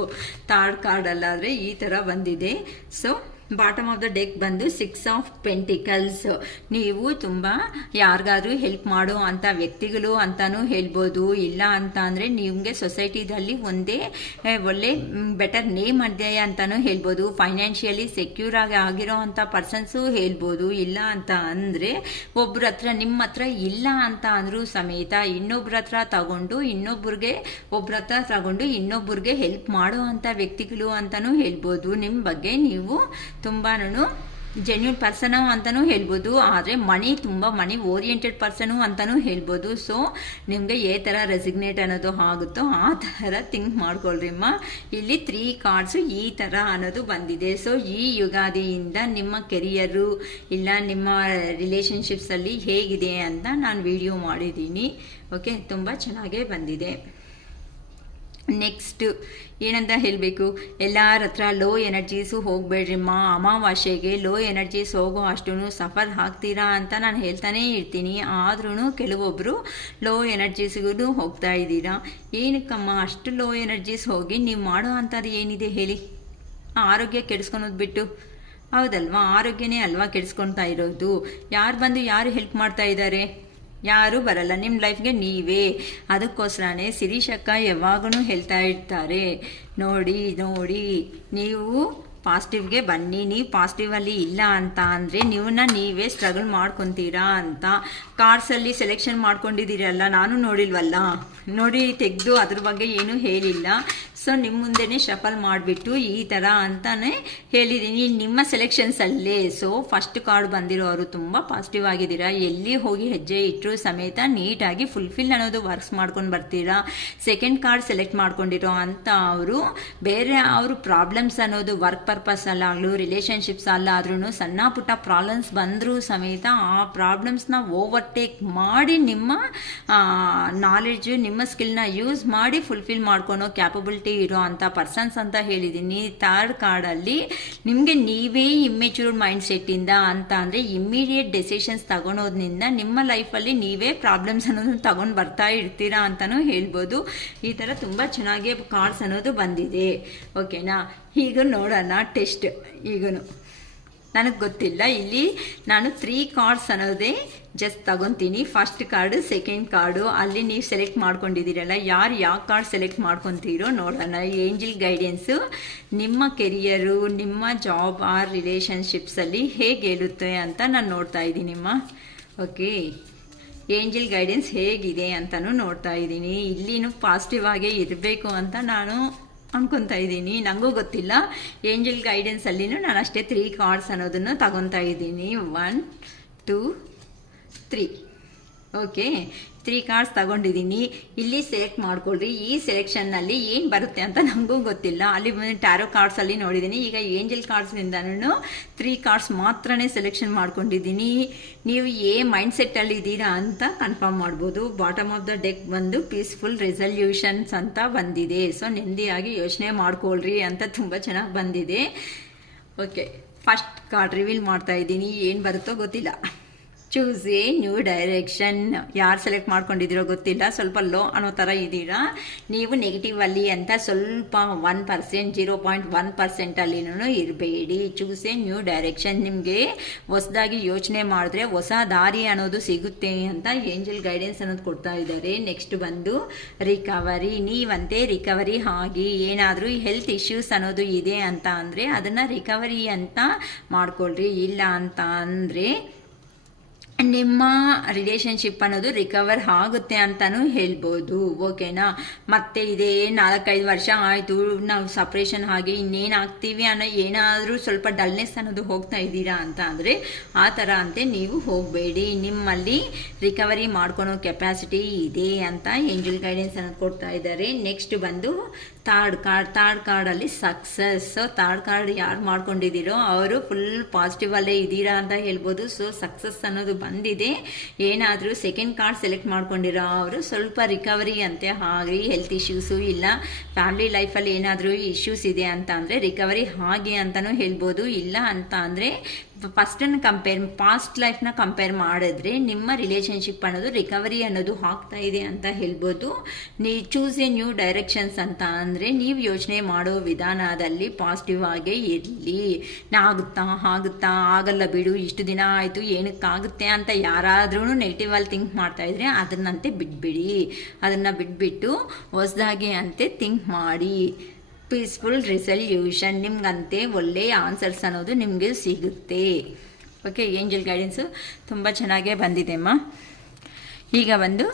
3rd ಕಾರ್ಡಲ್ಲಾದರೆ ಈ ಥರ ಬಂದಿದೆ. So bottom of the deck ಬಂದು 6 ಆಫ್ ಪೆಂಟಿಕಲ್ಸ್. ನೀವು ತುಂಬ ಯಾರಿಗಾದ್ರೂ ಹೆಲ್ಪ್ ಮಾಡೋ ಅಂಥ ವ್ಯಕ್ತಿಗಳು ಅಂತಲೂ ಹೇಳ್ಬೋದು. ಇಲ್ಲ ಅಂತ ಅಂದರೆ ನಿಮಗೆ ಸೊಸೈಟಿದಲ್ಲಿ ಒಂದೇ ಒಳ್ಳೆ ಬೆಟರ್ ನೇಮ್ ಇದೆ ಅಂತಲೂ ಹೇಳ್ಬೋದು. ಫೈನಾನ್ಷಿಯಲಿ ಸೆಕ್ಯೂರ್ ಆಗಿರೋ ಅಂಥ ಪರ್ಸನ್ಸು ಹೇಳ್ಬೋದು. ಇಲ್ಲ ಅಂತ ಅಂದರೆ ಒಬ್ಬರ ಹತ್ರ ನಿಮ್ಮ ಹತ್ರ ಇಲ್ಲ ಅಂತ ಅಂದರೂ ಸಮೇತ ಇನ್ನೊಬ್ಬರ ಹತ್ರ ತಗೊಂಡು ಇನ್ನೊಬ್ಬರಿಗೆ ಹೆಲ್ಪ್ ಮಾಡೋ ಅಂಥ ವ್ಯಕ್ತಿಗಳು ಅಂತಲೂ ಹೇಳ್ಬೋದು. ನಿಮ್ಮ ಬಗ್ಗೆ ನೀವು ತುಂಬಾ ಜೆನ್ಯೂನ್ ಪರ್ಸನು ಅಂತಲೂ ಹೇಳ್ಬೋದು. ಆದರೆ ಮನಿ ಓರಿಯೆಂಟೆಡ್ ಪರ್ಸನು ಅಂತಲೂ ಹೇಳ್ಬೋದು. ಸೊ ನಿಮಗೆ ಥರ ರೆಸಿಗ್ನೇಟ್ ಅನ್ನೋದು ಆಗುತ್ತೋ ಆ ಥರ ಥಿಂಕ್ ಮಾಡ್ಕೊಳ್ರಿಮ್ಮ. ಇಲ್ಲಿ 3 ಕಾರ್ಡ್ಸು ಈ ಥರ ಅನ್ನೋದು ಬಂದಿದೆ. ಸೊ ಈ ಯುಗಾದಿಯಿಂದ ನಿಮ್ಮ ಕೆರಿಯರು ಇಲ್ಲ ನಿಮ್ಮ ರಿಲೇಷನ್ಶಿಪ್ಸಲ್ಲಿ ಹೇಗಿದೆ ಅಂತ ನಾನು ವಿಡಿಯೋ ಮಾಡಿದ್ದೀನಿ. ಓಕೆ, ತುಂಬ ಚೆನ್ನಾಗೇ ಬಂದಿದೆ. ನೆಕ್ಸ್ಟ್ ಏನಂತ ಹೇಳಬೇಕು, ಎಲ್ಲರ ಹತ್ರ ಲೋ ಎನರ್ಜೀಸು ಹೋಗಬೇಡ್ರಿಮ್ಮ. ಅಮಾವಾಸ್ಯೆಗೆ ಲೋ ಎನರ್ಜೀಸ್ ಹೋಗೋ ಅಷ್ಟು ಸಫರ್ ಆಗ್ತೀರಾ ಅಂತ ನಾನು ಹೇಳ್ತಾನೇ ಇರ್ತೀನಿ. ಆದ್ರೂ ಕೆಲವೊಬ್ಬರು ಲೋ ಎನರ್ಜೀಸ್ಗೂ ಹೋಗ್ತಾ ಇದ್ದೀರಾ. ಏನಕ್ಕಮ್ಮ ಅಷ್ಟು ಲೋ ಎನರ್ಜೀಸ್ ಹೋಗಿ ನೀವು ಮಾಡೋ ಅಂಥದ್ದು ಏನಿದೆ ಹೇಳಿ? ಆರೋಗ್ಯ ಕೆಡಿಸ್ಕೊಳೋದು ಬಿಟ್ಟು, ಹೌದಲ್ವಾ? ಆರೋಗ್ಯನೇ ಅಲ್ವಾ ಕೆಡಿಸ್ಕೊಳ್ತಾ ಇರೋದು. ಯಾರು ಹೆಲ್ಪ್ ಮಾಡ್ತಾ ಇದ್ದಾರೆ? ಯಾರೂ ಬರಲ್ಲ ನಿಮ್ಮ ಲೈಫ್ಗೆ ನೀವೇ. ಅದಕ್ಕೋಸ್ಕರನೇ ಶಿರೀಷ್ ಅಕ್ಕ ಯಾವಾಗೂ ಹೇಳ್ತಾ ಇರ್ತಾರೆ, ನೋಡಿ ನೀವು ಪಾಸಿಟಿವ್ಗೆ ಬನ್ನಿ. ನೀವು ಪಾಸಿಟಿವಲ್ಲಿ ಇಲ್ಲ ಅಂತ ಅಂದರೆ ನೀವೇ ಸ್ಟ್ರಗಲ್ ಮಾಡ್ಕೊತೀರಾ ಅಂತ. ಕಾರ್ಡ್ಸಲ್ಲಿ ಸೆಲೆಕ್ಷನ್ ಮಾಡ್ಕೊಂಡಿದ್ದೀರಲ್ಲ, ನಾನು ನೋಡಿಲ್ವಲ್ಲ, ನೋಡಿ ತೆಗೆದು ಅದ್ರ ಬಗ್ಗೆ ಏನೂ ಹೇಳಿಲ್ಲ. ಸೊ ನಿಮ್ಮ ಮುಂದೆನೇ ಶಫಲ್ ಮಾಡಿಬಿಟ್ಟು ಈ ಥರ ಅಂತಲೇ ಹೇಳಿದ್ದೀನಿ ನಿಮ್ಮ ಸೆಲೆಕ್ಷನ್ಸಲ್ಲೇ. ಸೊ ಫಸ್ಟ್ ಕಾರ್ಡ್ ಬಂದಿರೋರು ತುಂಬ ಪಾಸಿಟಿವ್ ಆಗಿದ್ದೀರಾ. ಎಲ್ಲಿ ಹೋಗಿ ಹೆಜ್ಜೆ ಇಟ್ಟರು ಸಮೇತ ನೀಟಾಗಿ ಫುಲ್ಫಿಲ್ ಅನ್ನೋದು ವರ್ಕ್ಸ್ ಮಾಡ್ಕೊಂಡು ಬರ್ತೀರಾ. ಸೆಕೆಂಡ್ ಕಾರ್ಡ್ ಸೆಲೆಕ್ಟ್ ಮಾಡ್ಕೊಂಡಿರೋ ಅಂತ ಅವರು ಪ್ರಾಬ್ಲಮ್ಸ್ ಅನ್ನೋದು ವರ್ಕ್ ಪರ್ಪಸ್ಸಲ್ಲಾಗಲೂ ರಿಲೇಷನ್ಶಿಪ್ಸ್ ಅಲ್ಲಾದ್ರೂ ಸಣ್ಣ ಪುಟ್ಟ ಪ್ರಾಬ್ಲಮ್ಸ್ ಬಂದರೂ ಸಮೇತ ಆ ಪ್ರಾಬ್ಲಮ್ಸ್ನ ಓವರ್ಟೇಕ್ ಮಾಡಿ ನಿಮ್ಮ ನಾಲೆಡ್ಜು ನಿಮ್ಮ ಸ್ಕಿಲ್ನ ಯೂಸ್ ಮಾಡಿ ಫುಲ್ಫಿಲ್ ಮಾಡ್ಕೊಳೋ ಕ್ಯಾಪಬಿಲಿಟಿ ಇರೋ ಅಂಥ ಪರ್ಸನ್ಸ್ ಅಂತ ಹೇಳಿದ್ದೀನಿ. ಥರ್ಡ್ ಕಾರ್ಡಲ್ಲಿ ನಿಮಗೆ ನೀವೇ ಇಮ್ಮೆಚೂರ್ ಮೈಂಡ್ ಸೆಟ್ಟಿಂದ ಅಂತ ಅಂದರೆ ಇಮ್ಮಿಡಿಯೇಟ್ ಡೆಸಿಷನ್ಸ್ ತಗೊಳೋದ್ರಿಂದ ನಿಮ್ಮ ಲೈಫಲ್ಲಿ ನೀವೇ ಪ್ರಾಬ್ಲಮ್ಸ್ ಅನ್ನೋದನ್ನು ತಗೊಂಡು ಬರ್ತಾ ಇರ್ತೀರಾ ಅಂತಲೂ ಹೇಳ್ಬೋದು. ಈ ಥರ ತುಂಬ ಚೆನ್ನಾಗಿ ಕಾರ್ಡ್ಸ್ ಅನ್ನೋದು ಬಂದಿದೆ. ಓಕೆನಾ, ಈಗ ನೋಡೋಣ ಟೆಸ್ಟ್. ಈಗೂ ನನಗೆ ಗೊತ್ತಿಲ್ಲ, ಇಲ್ಲಿ ನಾನು 3 ಕಾರ್ಡ್ಸ್ ಅನ್ನೋದೇ ಜಸ್ಟ್ ತಗೊತೀನಿ. ಫಸ್ಟ್ ಕಾರ್ಡು, ಸೆಕೆಂಡ್ ಕಾರ್ಡು, ಅಲ್ಲಿ ನೀವು ಸೆಲೆಕ್ಟ್ ಮಾಡ್ಕೊಂಡಿದ್ದೀರಲ್ಲ, ಯಾರು ಯಾವ ಕಾರ್ಡ್ ಸೆಲೆಕ್ಟ್ ಮಾಡ್ಕೊತೀರೋ ನೋಡೋಣ. ಏಂಜಲ್ ಗೈಡೆನ್ಸು ನಿಮ್ಮ ಕೆರಿಯರು, ನಿಮ್ಮ ಜಾಬ್ ಆರ್ ರಿಲೇಷನ್ಶಿಪ್ಸಲ್ಲಿ ಹೇಗೆ ಹೇಳುತ್ತೆ ಅಂತ ನಾನು ನೋಡ್ತಾ ಇದ್ದೀನಿಮ್ಮ. ಓಕೆ, ಏಂಜಲ್ ಗೈಡೆನ್ಸ್ ಹೇಗಿದೆ ಅಂತಲೂ ನೋಡ್ತಾ ಇದ್ದೀನಿ. ಇಲ್ಲಿನೂ ಪಾಸಿಟಿವ್ ಆಗೇ ಇರಬೇಕು ಅಂತ ನಾನು ಅನ್ಕೊತಾ ಇದ್ದೀನಿ. ನನಗೂ ಗೊತ್ತಿಲ್ಲ, ಏಂಜಲ್ ಗೈಡೆನ್ಸಲ್ಲಿನೂ ನಾನು ಅಷ್ಟೇ 3 ಕಾರ್ಡ್ಸ್ ಅನ್ನೋದನ್ನು ತಗೊತಾ ಇದ್ದೀನಿ. 1 2 3. ಓಕೆ, 3 ಕಾರ್ಡ್ಸ್ ತಗೊಂಡಿದ್ದೀನಿ. ಇಲ್ಲಿ ಸೆಲೆಕ್ಟ್ ಮಾಡ್ಕೊಳ್ರಿ. ಈ ಸೆಲೆಕ್ಷನ್ನಲ್ಲಿ ಏನು ಬರುತ್ತೆ ಅಂತ ನನಗೂ ಗೊತ್ತಿಲ್ಲ. ಅಲ್ಲಿ ಟ್ಯಾರೋ ಕಾರ್ಡ್ಸಲ್ಲಿ ನೋಡಿದ್ದೀನಿ. ಈಗ ಏಂಜಲ್ ಕಾರ್ಡ್ಸ್ನಿಂದನೂ 3 ಕಾರ್ಡ್ಸ್ ಮಾತ್ರನೇ ಸೆಲೆಕ್ಷನ್ ಮಾಡ್ಕೊಂಡಿದ್ದೀನಿ. ನೀವು ಮೈಂಡ್ ಸೆಟ್ಟಲ್ಲಿ ಇದ್ದೀರಾ ಅಂತ ಕನ್ಫರ್ಮ್ ಮಾಡ್ಬೋದು. ಬಾಟಮ್ ಆಫ್ ದ ಡೆಕ್ ಬಂದು ಪೀಸ್ಫುಲ್ ರೆಸಲ್ಯೂಷನ್ಸ್ ಅಂತ ಬಂದಿದೆ. ಸೊ ನೆಮ್ಮದಿಯಾಗಿ ಯೋಚನೆ ಮಾಡ್ಕೊಳ್ರಿ ಅಂತ ತುಂಬ ಚೆನ್ನಾಗಿ ಬಂದಿದೆ. ಓಕೆ, ಫಸ್ಟ್ ಕಾರ್ಡ್ ರಿವೀಲ್ ಮಾಡ್ತಾ ಇದ್ದೀನಿ. ಏನು ಬರುತ್ತೋ ಗೊತ್ತಿಲ್ಲ. Choose a new direction. ಯಾರು ಸೆಲೆಕ್ಟ್ ಮಾಡ್ಕೊಂಡಿದ್ದೀರೋ ಗೊತ್ತಿಲ್ಲ, ಸ್ವಲ್ಪ ಲೋ ಅನ್ನೋ ಥರ ಇದ್ದೀರಾ ನೀವು. ನೆಗೆಟಿವ್ ಅಲ್ಲಿ ಅಂತ ಸ್ವಲ್ಪ 1%, 0.1% ಅಲ್ಲಿನೂ ಇರಬೇಡಿ. Choose a new direction. ನಿಮಗೆ ಹೊಸದಾಗಿ ಯೋಚನೆ ಮಾಡಿದ್ರೆ ಹೊಸ ದಾರಿ ಅನ್ನೋದು ಸಿಗುತ್ತೆ ಅಂತ ಏಂಜಲ್ ಗೈಡೆನ್ಸ್ ಅನ್ನೋದು ಕೊಡ್ತಾ ಇದ್ದಾರೆ. ನೆಕ್ಸ್ಟ್ ಬಂದು ರಿಕವರಿ. ನೀವಂತೆ ರಿಕವರಿ ಆಗಿ ಏನಾದರೂ ಹೆಲ್ತ್ ಇಶ್ಯೂಸ್ ಅನ್ನೋದು ಇದೆ ಅಂತ ಅಂದರೆ ಅದನ್ನು ರಿಕವರಿ ಅಂತ ಮಾಡ್ಕೊಳ್ರಿ. ಇಲ್ಲ ಅಂತ ಅಂದರೆ ನಿಮ್ಮ ರಿಲೇಷನ್ಶಿಪ್ ಅನ್ನೋದು ರಿಕವರ್ ಆಗುತ್ತೆ ಅಂತಲೂ ಹೇಳ್ಬೋದು. ಓಕೆನಾ, ಮತ್ತೆ ಇದೇ 4-5 ವರ್ಷ ಆಯಿತು ನಾವು ಸಪ್ರೇಷನ್ ಆಗಿ ಇನ್ನೇನು ಆಗ್ತೀವಿ ಅನ್ನೋ ಏನಾದರೂ ಸ್ವಲ್ಪ ಡಲ್ನೆಸ್ ಅನ್ನೋದು ಹೋಗ್ತಾ ಇದ್ದೀರಾ ಅಂತ ಅಂದರೆ ಆ ಥರ ಅಂತೆ ನೀವು ಹೋಗಬೇಡಿ. ನಿಮ್ಮಲ್ಲಿ ರಿಕವರಿ ಮಾಡ್ಕೊಳೋ ಕೆಪಾಸಿಟಿ ಇದೆ ಅಂತ ಏಂಜಲ್ ಗೈಡೆನ್ಸ್ ಅನ್ನೋದು ಕೊಡ್ತಾ ಇದ್ದಾರೆ. ನೆಕ್ಸ್ಟ್ ಬಂದು ಥರ್ಡ್ ಕಾರ್ಡಲ್ಲಿ ಸಕ್ಸಸ್. ಸೊ ಥರ್ಡ್ ಕಾರ್ಡ್ ಯಾರು ಮಾಡ್ಕೊಂಡಿದ್ದೀರೋ ಅವರು ಫುಲ್ ಪಾಸಿಟಿವ್ ಅಲ್ಲೇ ಇದ್ದೀರಾ ಅಂತ ಹೇಳ್ಬೋದು. ಸೊ ಸಕ್ಸಸ್ ಅನ್ನೋದು ಬಂದಿದೆ. ಏನಾದರೂ ಸೆಕೆಂಡ್ ಕಾರ್ಡ್ ಸೆಲೆಕ್ಟ್ ಮಾಡ್ಕೊಂಡಿರೋ ಅವರು ಸ್ವಲ್ಪ ರಿಕವರಿ ಅಂತೆ ಹಾಗೆ ಹೆಲ್ತ್ ಇಶ್ಯೂಸು ಇಲ್ಲ ಫ್ಯಾಮಿಲಿ ಲೈಫಲ್ಲಿ ಏನಾದರೂ ಇಶ್ಯೂಸ್ ಇದೆ ಅಂತ ಅಂದರೆ ರಿಕವರಿ ಹಾಗೆ ಅಂತಲೂ ಹೇಳ್ಬೋದು. ಇಲ್ಲ ಅಂತ ಅಂದರೆ ಪಾಸ್ಟ್ ಲೈಫ್ನ ಕಂಪೇರ್ ಮಾಡಿದ್ರೆ ನಿಮ್ಮ ರಿಲೇಷನ್ಶಿಪ್ ಅನ್ನೋದು ರಿಕವರಿ ಅನ್ನೋದು ಆಗ್ತಾ ಇದೆ ಅಂತ ಹೇಳ್ಬೋದು. ಚೂಸ್ ಎ ನ್ಯೂ ಡೈರೆಕ್ಷನ್ಸ್ ಅಂತ ಅಂದರೆ ನೀವು ಯೋಚನೆ ಮಾಡೋ ವಿಧಾನದಲ್ಲಿ ಪಾಸಿಟಿವ್ ಆಗೇ ಇರಲಿ. ಆಗುತ್ತಾ ಆಗಲ್ಲ ಬಿಡು, ಇಷ್ಟು ದಿನ ಆಯಿತು ಏನಕ್ಕಾಗುತ್ತೆ ಅಂತ ಯಾರಾದ್ರೂ ನೆಗೆಟಿವಲ್ಲಿ ಥಿಂಕ್ ಮಾಡ್ತಾ ಇದ್ರೆ ಅದನ್ನಂತೆ ಬಿಟ್ಬಿಡಿ. ಅದನ್ನು ಬಿಟ್ಬಿಟ್ಟು ಹೊಸದಾಗಿ ಅಂತೆ ಥಿಂಕ್ ಮಾಡಿ. Peaceful resolution. ನಿಮ್ಗಂತೆ ಒಳ್ಳೆಯ ಆನ್ಸರ್ಸ್ ಅನ್ನೋದು ನಿಮಗೆ ಸಿಗುತ್ತೆ. ಓಕೆ, ಏಂಜಲ್ ಗೈಡೆನ್ಸು ತುಂಬ ಚೆನ್ನಾಗೇ ಬಂದಿದೆ ಅಮ್ಮ. ಈಗ ಒಂದು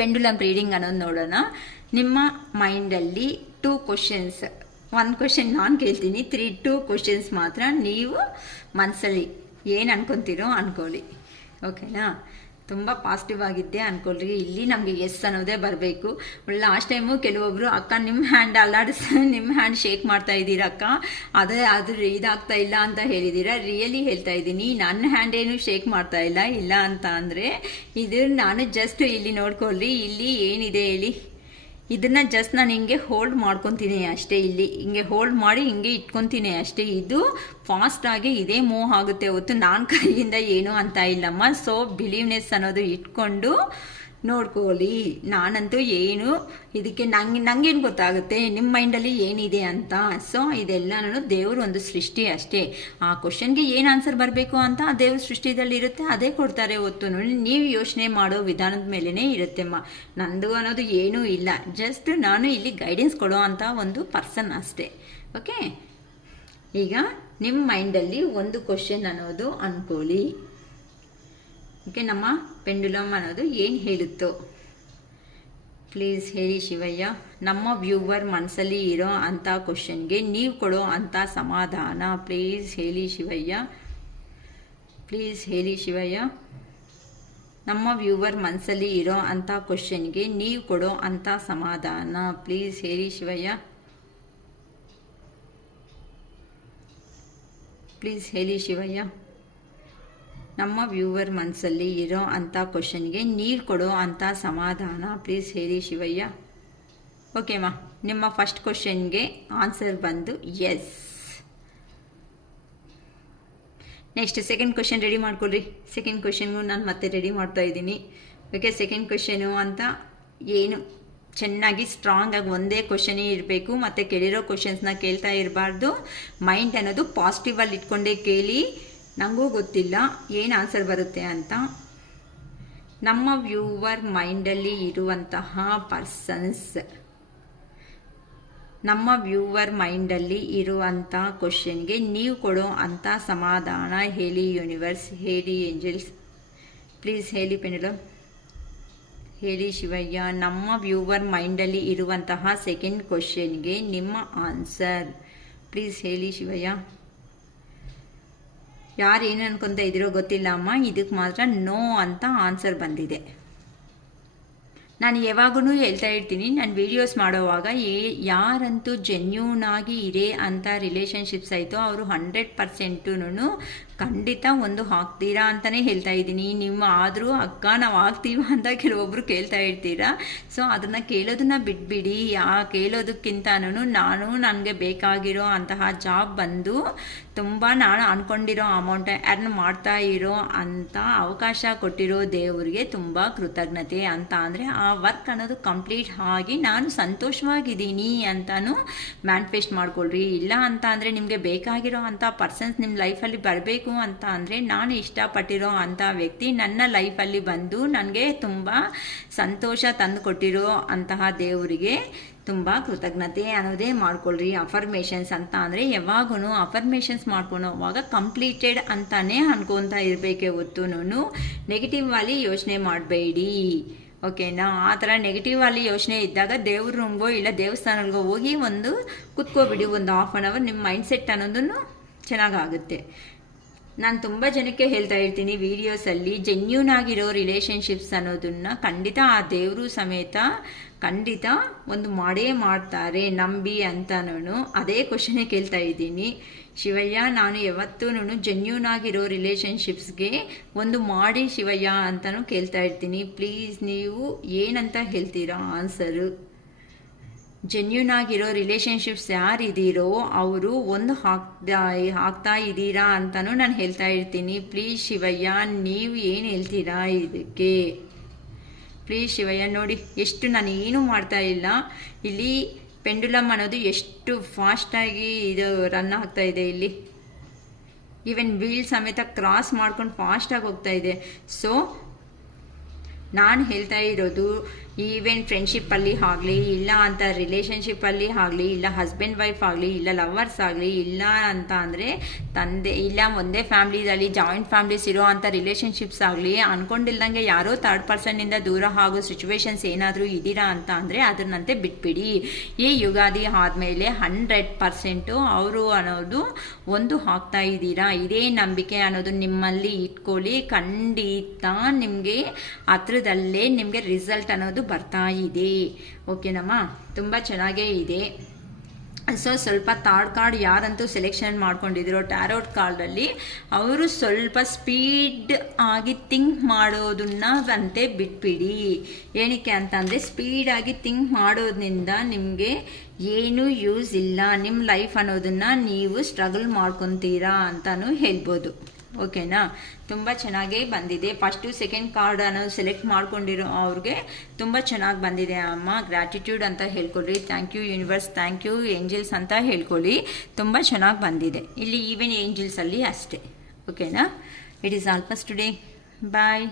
ಪೆಂಡುಲಮ್ ರೀಡಿಂಗ್ ಅನ್ನೋದು ನೋಡೋಣ. ನಿಮ್ಮ ಮೈಂಡಲ್ಲಿ 2 ಕ್ವಶನ್ಸ್, 1 ಕ್ವಶನ್ ನಾನು ಕೇಳ್ತೀನಿ, 2 ಕ್ವಶನ್ಸ್ ಮಾತ್ರ ನೀವು ಮನಸ್ಸಲ್ಲಿ ಏನು ಅನ್ಕೊತೀರೋ ಅನ್ಕೊಳ್ಳಿ. ಓಕೆನಾ, ತುಂಬ ಪಾಸಿಟಿವ್ ಆಗಿದ್ದೆ ಅಂದ್ಕೊಳ್ರಿ. ಇಲ್ಲಿ ನಮಗೆ ಎಸ್ ಅನ್ನೋದೇ ಬರಬೇಕು. ಲಾಸ್ಟ್ ಟೈಮು ಕೆಲವೊಬ್ಬರು ಅಕ್ಕ ನಿಮ್ಮ ಹ್ಯಾಂಡ್ ನಿಮ್ಮ ಹ್ಯಾಂಡ್ ಶೇಕ್ ಮಾಡ್ತಾ ಇದ್ದೀರಾ ಅಕ್ಕ, ಅದು ಇದಾಗ್ತಾ ಇಲ್ಲ ಅಂತ ಹೇಳಿದ್ದೀರಾ. ರಿಯಲಿ ಹೇಳ್ತಾ ಇದ್ದೀನಿ, ನನ್ನ ಹ್ಯಾಂಡ್ ಏನು ಶೇಕ್ ಮಾಡ್ತಾ ಇಲ್ಲ ಅಂತ ಅಂದರೆ ಇದು ನಾನು ಜಸ್ಟ್ ಇಲ್ಲಿ ನೋಡ್ಕೊಳ್ರಿ. ಇಲ್ಲಿ ಏನಿದೆ ಹೇಳಿ, ಇದನ್ನು ಜಸ್ಟ್ ನಾನು ಹಿಂಗೆ ಹೋಲ್ಡ್ ಮಾಡ್ಕೊತೀನಿ ಅಷ್ಟೇ. ಇಲ್ಲಿ ಹಿಂಗೆ ಹೋಲ್ಡ್ ಮಾಡಿ ಹಿಂಗೆ ಇಟ್ಕೊತೀನಿ ಅಷ್ಟೇ. ಇದು ಫಾಸ್ಟಾಗಿ ಇದೇ ಮೂವ್ ಆಗುತ್ತೆ ಹೊತ್ತು ನಾನು ಕೈಯಿಂದ ಏನು ಅಂತ ಇಲ್ಲಮ್ಮ. ಸೊ ಬಿಲೀವ್ನೆಸ್ ಅನ್ನೋದು ಇಟ್ಕೊಂಡು ನೋಡ್ಕೊಳ್ಳಿ. ನಾನಂತೂ ಏನು ಇದಕ್ಕೆ ನಂಗೇನು ಗೊತ್ತಾಗುತ್ತೆ ನಿಮ್ಮ ಮೈಂಡಲ್ಲಿ ಏನಿದೆ ಅಂತ. ಸೊ ಇದೆಲ್ಲನೂ ದೇವರು ಒಂದು ಸೃಷ್ಟಿ ಅಷ್ಟೇ. ಆ ಕ್ವಶನ್ಗೆ ಏನು ಆನ್ಸರ್ ಬರಬೇಕು ಅಂತ ಆ ದೇವ್ರ ಸೃಷ್ಟಿದಲ್ಲಿ ಇರುತ್ತೆ, ಅದೇ ಕೊಡ್ತಾರೆ ಹೊತ್ತು. ನೀವು ಯೋಚನೆ ಮಾಡೋ ವಿಧಾನದ ಮೇಲೇ ಇರುತ್ತೆಮ್ಮ. ನಂದು ಅನ್ನೋದು ಏನೂ ಇಲ್ಲ, ಜಸ್ಟ್ ನಾನು ಇಲ್ಲಿ ಗೈಡೆನ್ಸ್ ಕೊಡೋ ಅಂಥ ಒಂದು ಪರ್ಸನ್ ಅಷ್ಟೇ. ಓಕೆ, ಈಗ ನಿಮ್ಮ ಮೈಂಡಲ್ಲಿ ಒಂದು ಕ್ವಶನ್ ಅನ್ನೋದು ಅಂದ್ಕೊಳ್ಳಿ. ಓಕೆ, ನಮ್ಮ ಪೆಂಡುಲಮ್ ಅನ್ನೋದು ಏನು ಹೇಳುತ್ತೋ ಪ್ಲೀಸ್ ಹೇಳಿ ಶಿವಯ್ಯ. ನಮ್ಮ ವ್ಯೂವರ್ ಮನಸ್ಸಲ್ಲಿ ಇರೋ ಅಂಥ ಕ್ವಶನ್ಗೆ ನೀವು ಕೊಡೋ ಅಂಥ ಸಮಾಧಾನ ಪ್ಲೀಸ್ ಹೇಳಿ ಶಿವಯ್ಯ. ಪ್ಲೀಸ್ ಹೇಳಿ ಶಿವಯ್ಯ. ನಮ್ಮ ವ್ಯೂವರ್ ಮನಸ್ಸಲ್ಲಿ ಇರೋ ಅಂಥ ಕ್ವಶನ್ಗೆ ನೀವು ಕೊಡೋ ಅಂಥ ಸಮಾಧಾನ ಪ್ಲೀಸ್ ಹೇಳಿ ಶಿವಯ್ಯ. ಪ್ಲೀಸ್ ಹೇಳಿ ಶಿವಯ್ಯ. ನಮ್ಮ ವ್ಯೂವರ್ ಮನಸ್ಸಲ್ಲಿ ಇರೋ ಅಂಥ ಕ್ವಶನ್ಗೆ ನೀವು ಕೊಡೋ ಅಂಥ ಸಮಾಧಾನ ಪ್ಲೀಸ್ ಹೇಳಿ ಶಿವಯ್ಯ. ಓಕೆಮ್ಮ, ನಿಮ್ಮ ಫಸ್ಟ್ ಕ್ವಶನ್ಗೆ ಆನ್ಸರ್ ಬಂದು yes. Next second question ready ಮಾಡ್ಕೊಳ್ರಿ. ಸೆಕೆಂಡ್ ಕ್ವಶನ್ಗೂ ನಾನು ಮತ್ತೆ ರೆಡಿ ಮಾಡ್ತಾ ಇದ್ದೀನಿ. ಓಕೆ, ಸೆಕೆಂಡ್ ಕ್ವಶನು ಅಂತ ಏನು ಚೆನ್ನಾಗಿ ಸ್ಟ್ರಾಂಗಾಗಿ ಒಂದೇ ಕ್ವಶನೇ ಇರಬೇಕು, ಮತ್ತು ಕೇಳಿರೋ ಕ್ವಶನ್ಸ್ನ ಕೇಳ್ತಾ ಇರಬಾರ್ದು. ಮೈಂಡ್ ಅನ್ನೋದು ಪಾಸಿಟಿವಲ್ಲಿ ಇಟ್ಕೊಂಡೇ ಕೇಳಿ. ನನಗೂ ಗೊತ್ತಿಲ್ಲ ಏನು ಆನ್ಸರ್ ಬರುತ್ತೆ ಅಂತ. ನಮ್ಮ ವ್ಯೂವರ್ ಮೈಂಡಲ್ಲಿ ಇರುವಂತಹ ಪರ್ಸನ್ಸ್, ನಮ್ಮ ವ್ಯೂವರ್ ಮೈಂಡಲ್ಲಿ ಇರುವಂಥ ಕ್ವಶನ್ಗೆ ನೀವು ಕೊಡೋ ಅಂಥ ಸಮಾಧಾನ ಹೇಳಿ ಯೂನಿವರ್ಸ್, ಹೇಳಿ ಏಂಜಲ್ಸ್, ಪ್ಲೀಸ್ ಹೇಳಿ ಪೆಂಡುಲಮ್, ಹೇಳಿ ಶಿವಯ್ಯ. ನಮ್ಮ ವ್ಯೂವರ್ ಮೈಂಡಲ್ಲಿ ಇರುವಂತಹ ಸೆಕೆಂಡ್ ಕ್ವಶನ್ಗೆ ನಿಮ್ಮ ಆನ್ಸರ್ ಪ್ಲೀಸ್ ಹೇಳಿ ಶಿವಯ್ಯ. ಯಾರು ಏನು ಅನ್ಕೊತ ಇದ್ದೀರೋ ಗೊತ್ತಿಲ್ಲ ಅಮ್ಮ, ಇದಕ್ಕೆ ಮಾತ್ರ ನೋ ಅಂತ ಆನ್ಸರ್ ಬಂದಿದೆ. ನಾನು ಯಾವಾಗೂ ಹೇಳ್ತಾ ಇರ್ತೀನಿ, ನಾನು ವೀಡಿಯೋಸ್ ಮಾಡೋವಾಗ ಯಾರಂತೂ ಜೆನ್ಯೂನಾಗಿ ಇರೇ ಅಂತ ರಿಲೇಷನ್ಶಿಪ್ಸ್ ಆಯಿತು ಅವರು 100% ಖಂಡಿತ ಒಂದು ಹಾಕ್ತೀರಾ ಅಂತಲೇ ಹೇಳ್ತಾ ಇದ್ದೀನಿ. ನಿಮ್ಮ ಆದರೂ ಅಕ್ಕ ನಾವು ಆಗ್ತೀವ ಅಂತ ಕೆಲವೊಬ್ಬರು ಕೇಳ್ತಾ ಇರ್ತೀರಾ. ಸೊ ಅದನ್ನು ಕೇಳೋದನ್ನ ಬಿಟ್ಬಿಡಿ. ಕೇಳೋದಕ್ಕಿಂತನೂ ನನಗೆ ಬೇಕಾಗಿರೋ ಅಂತಹ ಜಾಬ್ ಬಂದು ತುಂಬ ನಾನು ಅಂದ್ಕೊಂಡಿರೋ ಅಮೌಂಟ್ ಅರ್ನ್ ಮಾಡ್ತಾ ಇರೋ ಅಂಥ ಅವಕಾಶ ಕೊಟ್ಟಿರೋ ದೇವರಿಗೆ ತುಂಬ ಕೃತಜ್ಞತೆ. ಅಂತ ಅಂದರೆ ಆ ವರ್ಕ್ ಅನ್ನೋದು ಕಂಪ್ಲೀಟ್ ಆಗಿ ನಾನು ಸಂತೋಷವಾಗಿದ್ದೀನಿ ಅಂತಲೂ ಮ್ಯಾನಿಫೆಸ್ಟ್ ಮಾಡ್ಕೊಳ್ರಿ. ಇಲ್ಲ ಅಂತ ಅಂದರೆ ನಿಮಗೆ ಬೇಕಾಗಿರೋ ಅಂಥ ಪರ್ಸನ್ಸ್ ನಿಮ್ಮ ಲೈಫಲ್ಲಿ ಬರಬೇಕು ಅಂತ ಅಂದರೆ ನಾನು ಇಷ್ಟಪಟ್ಟಿರೋ ಅಂಥ ವ್ಯಕ್ತಿ ನನ್ನ ಲೈಫಲ್ಲಿ ಬಂದು ನನಗೆ ತುಂಬ ಸಂತೋಷ ತಂದು ಕೊಟ್ಟಿರೋ ಅಂತಹ ದೇವರಿಗೆ ತುಂಬ ಕೃತಜ್ಞತೆ ಅನ್ನೋದೇ ಮಾಡ್ಕೊಳ್ರಿ. ಅಫರ್ಮೇಷನ್ಸ್ ಅಂತ ಅಂದರೆ ಯಾವಾಗೂ ಅಫರ್ಮೇಷನ್ಸ್ ಮಾಡ್ಕೊಳೋವಾಗ ಕಂಪ್ಲೀಟೆಡ್ ಅಂತಲೇ ಅನ್ಕೊತಾ ಇರಬೇಕೆ ಹೊತ್ತು ನೆಗೆಟಿವ್ ಆಗಿ ಯೋಚನೆ ಮಾಡಬೇಡಿ. ಓಕೆನಾ? ಆ ಥರ ನೆಗೆಟಿವ್ ಅಲ್ಲಿ ಯೋಚನೆ ಇದ್ದಾಗ ದೇವ್ರ ರೂಮ್ಗೋ ಇಲ್ಲ ದೇವಸ್ಥಾನಗಳಿಗೋ ಹೋಗಿ ಒಂದು ಕುತ್ಕೋಬಿಡಿ, ಒಂದು ½ ನಿಮ್ಮ ಮೈಂಡ್ಸೆಟ್ ಅನ್ನೋದನ್ನು ಚೆನ್ನಾಗಾಗುತ್ತೆ. ನಾನು ತುಂಬ ಜನಕ್ಕೆ ಹೇಳ್ತಾ ಇರ್ತೀನಿ ವೀಡಿಯೋಸಲ್ಲಿ, ಜೆನ್ಯೂನ್ ಆಗಿರೋ ರಿಲೇಷನ್ಶಿಪ್ಸ್ ಅನ್ನೋದನ್ನು ಖಂಡಿತ ಆ ದೇವರು ಸಮೇತ ಖಂಡಿತ ಒಂದು ಮಾಡೇ ಮಾಡ್ತಾರೆ, ನಂಬಿ ಅಂತನೂ ಅದೇ ಕ್ವಶನೇ ಕೇಳ್ತಾ ಇದ್ದೀನಿ. ಶಿವಯ್ಯ, ನಾನು ಯಾವತ್ತೂ ಜೆನ್ಯೂನ್ ಆಗಿರೋ ರಿಲೇಷನ್ಶಿಪ್ಸ್ಗೆ ಒಂದು ಮಾಡಿ ಶಿವಯ್ಯ ಅಂತಲೂ ಕೇಳ್ತಾ ಇರ್ತೀನಿ. ಪ್ಲೀಸ್ ನೀವು ಏನಂತ ಹೇಳ್ತೀರಾ ಆನ್ಸರು? ಜೆನ್ಯೂನ್ ಆಗಿರೋ ರಿಲೇಷನ್ಶಿಪ್ಸ್ ಯಾರಿದ್ದೀರೋ ಅವರು ಒಂದು ಹಾಕ್ತಾ ಇದ್ದೀರಾ ಅಂತಲೂ ನಾನು ಹೇಳ್ತಾ ಇರ್ತೀನಿ. ಪ್ಲೀಸ್ ಶಿವಯ್ಯ, ನೀವು ಏನು ಹೇಳ್ತೀರಾ ಇದಕ್ಕೆ? ಪ್ಲೀಸ್ ಶಿವಯ್ಯ, ನೋಡಿ ಎಷ್ಟು ನಾನು ಏನೂ ಮಾಡ್ತಾ ಇಲ್ಲ. ಇಲ್ಲಿ ಪೆಂಡುಲಮ್ ಅನ್ನೋದು ಎಷ್ಟು ಫಾಸ್ಟಾಗಿ ಇದು ರನ್ ಆಗ್ತಾ ಇದೆ. ಇಲ್ಲಿ ಈವನ್ ವೀಲ್ ಸಮೇತ ಕ್ರಾಸ್ ಮಾಡ್ಕೊಂಡು ಫಾಸ್ಟಾಗಿ ಹೋಗ್ತಾ ಇದೆ. ಸೊ ನಾನು ಹೇಳ್ತಾ ಇರೋದು, ಈವನ್ ಫ್ರೆಂಡ್ಶಿಪ್ಪಲ್ಲಿ ಆಗಲಿ, ಇಲ್ಲ ಅಂತ ರಿಲೇಷನ್ಶಿಪ್ಪಲ್ಲಿ ಆಗಲಿ, ಇಲ್ಲ ಹಸ್ಬೆಂಡ್ ವೈಫ್ ಆಗಲಿ, ಇಲ್ಲ ಲವರ್ಸ್ ಆಗಲಿ, ಇಲ್ಲ ಅಂತ ಅಂದರೆ ತಂದೆ, ಇಲ್ಲ ಒಂದೇ ಫ್ಯಾಮ್ಲಿದಲ್ಲಿ ಜಾಯಿಂಟ್ ಫ್ಯಾಮ್ಲೀಸ್ ಇರೋ ಅಂಥ ರಿಲೇಷನ್ಶಿಪ್ಸ್ ಆಗಲಿ, ಅಂದ್ಕೊಂಡಿಲ್ದಂಗೆ ಯಾರೋ ಥರ್ಡ್ ಪರ್ಸನ್ನಿಂದ ದೂರ ಆಗೋ ಸಿಚುವೇಶನ್ಸ್ ಏನಾದರೂ ಇದ್ದೀರಾ ಅಂತ ಅಂದರೆ ಅದನ್ನಂತೆ ಬಿಟ್ಬಿಡಿ. ಈ ಯುಗಾದಿ ಆದಮೇಲೆ 100% ಅವರು ಅನ್ನೋದು ಒಂದು ಹಾಕ್ತಾ ಇದ್ದೀರಾ. ಇದೇ ನಂಬಿಕೆ ಅನ್ನೋದು ನಿಮ್ಮಲ್ಲಿ ಇಟ್ಕೊಳ್ಳಿ. ಖಂಡಿತ ನಿಮಗೆ ಹತ್ರದಲ್ಲೇ ನಿಮಗೆ ರಿಸಲ್ಟ್ ಅನ್ನೋದು ಬರ್ತಾ ಇದೆ. ಓಕೆನಮ್ಮ? ತುಂಬ ಚೆನ್ನಾಗೇ ಇದೆ. ಸೊ ಸ್ವಲ್ಪ ಥರ್ಡ್ ಕಾರ್ಡ್ ಯಾರಂತೂ ಸೆಲೆಕ್ಷನ್ ಮಾಡ್ಕೊಂಡಿದ್ರು ಟ್ಯಾರೋಟ್ ಕಾರ್ಡಲ್ಲಿ, ಅವರು ಸ್ವಲ್ಪ ಸ್ಪೀಡ್ ಆಗಿ ಥಿಂಕ್ ಮಾಡೋದನ್ನ ಅಂತೆ ಬಿಟ್ಬಿಡಿ. ಏನಕ್ಕೆ ಅಂತಂದರೆ ಸ್ಪೀಡಾಗಿ ಥಿಂಕ್ ಮಾಡೋದ್ರಿಂದ ನಿಮಗೆ ಏನೂ ಯೂಸ್ ಇಲ್ಲ. ನಿಮ್ಮ ಲೈಫ್ ಅನ್ನೋದನ್ನು ನೀವು ಸ್ಟ್ರಗಲ್ ಮಾಡ್ಕೊತೀರಾ ಅಂತಲೂ ಹೇಳ್ಬೋದು. ಓಕೆನಾ? ತುಂಬ ಚೆನ್ನಾಗೇ ಬಂದಿದೆ. ಫಸ್ಟು ಸೆಕೆಂಡ್ ಕಾರ್ಡ್ ಅನ್ನೋದು ಸೆಲೆಕ್ಟ್ ಮಾಡ್ಕೊಂಡಿರೋ ಅವ್ರಿಗೆ ತುಂಬ ಚೆನ್ನಾಗಿ ಬಂದಿದೆ ಅಮ್ಮ. ಗ್ರ್ಯಾಟಿಟ್ಯೂಡ್ ಅಂತ ಹೇಳ್ಕೊಳ್ಳಿ. Thank you universe, thank you angels ಅಂತ ಹೇಳ್ಕೊಳ್ಳಿ. ತುಂಬ ಚೆನ್ನಾಗಿ ಬಂದಿದೆ. ಇಲ್ಲಿ ಈವನ್ ಏಂಜಲ್ಸಲ್ಲಿ ಅಷ್ಟೇ. ಓಕೆನಾ? It is all for today. Bye.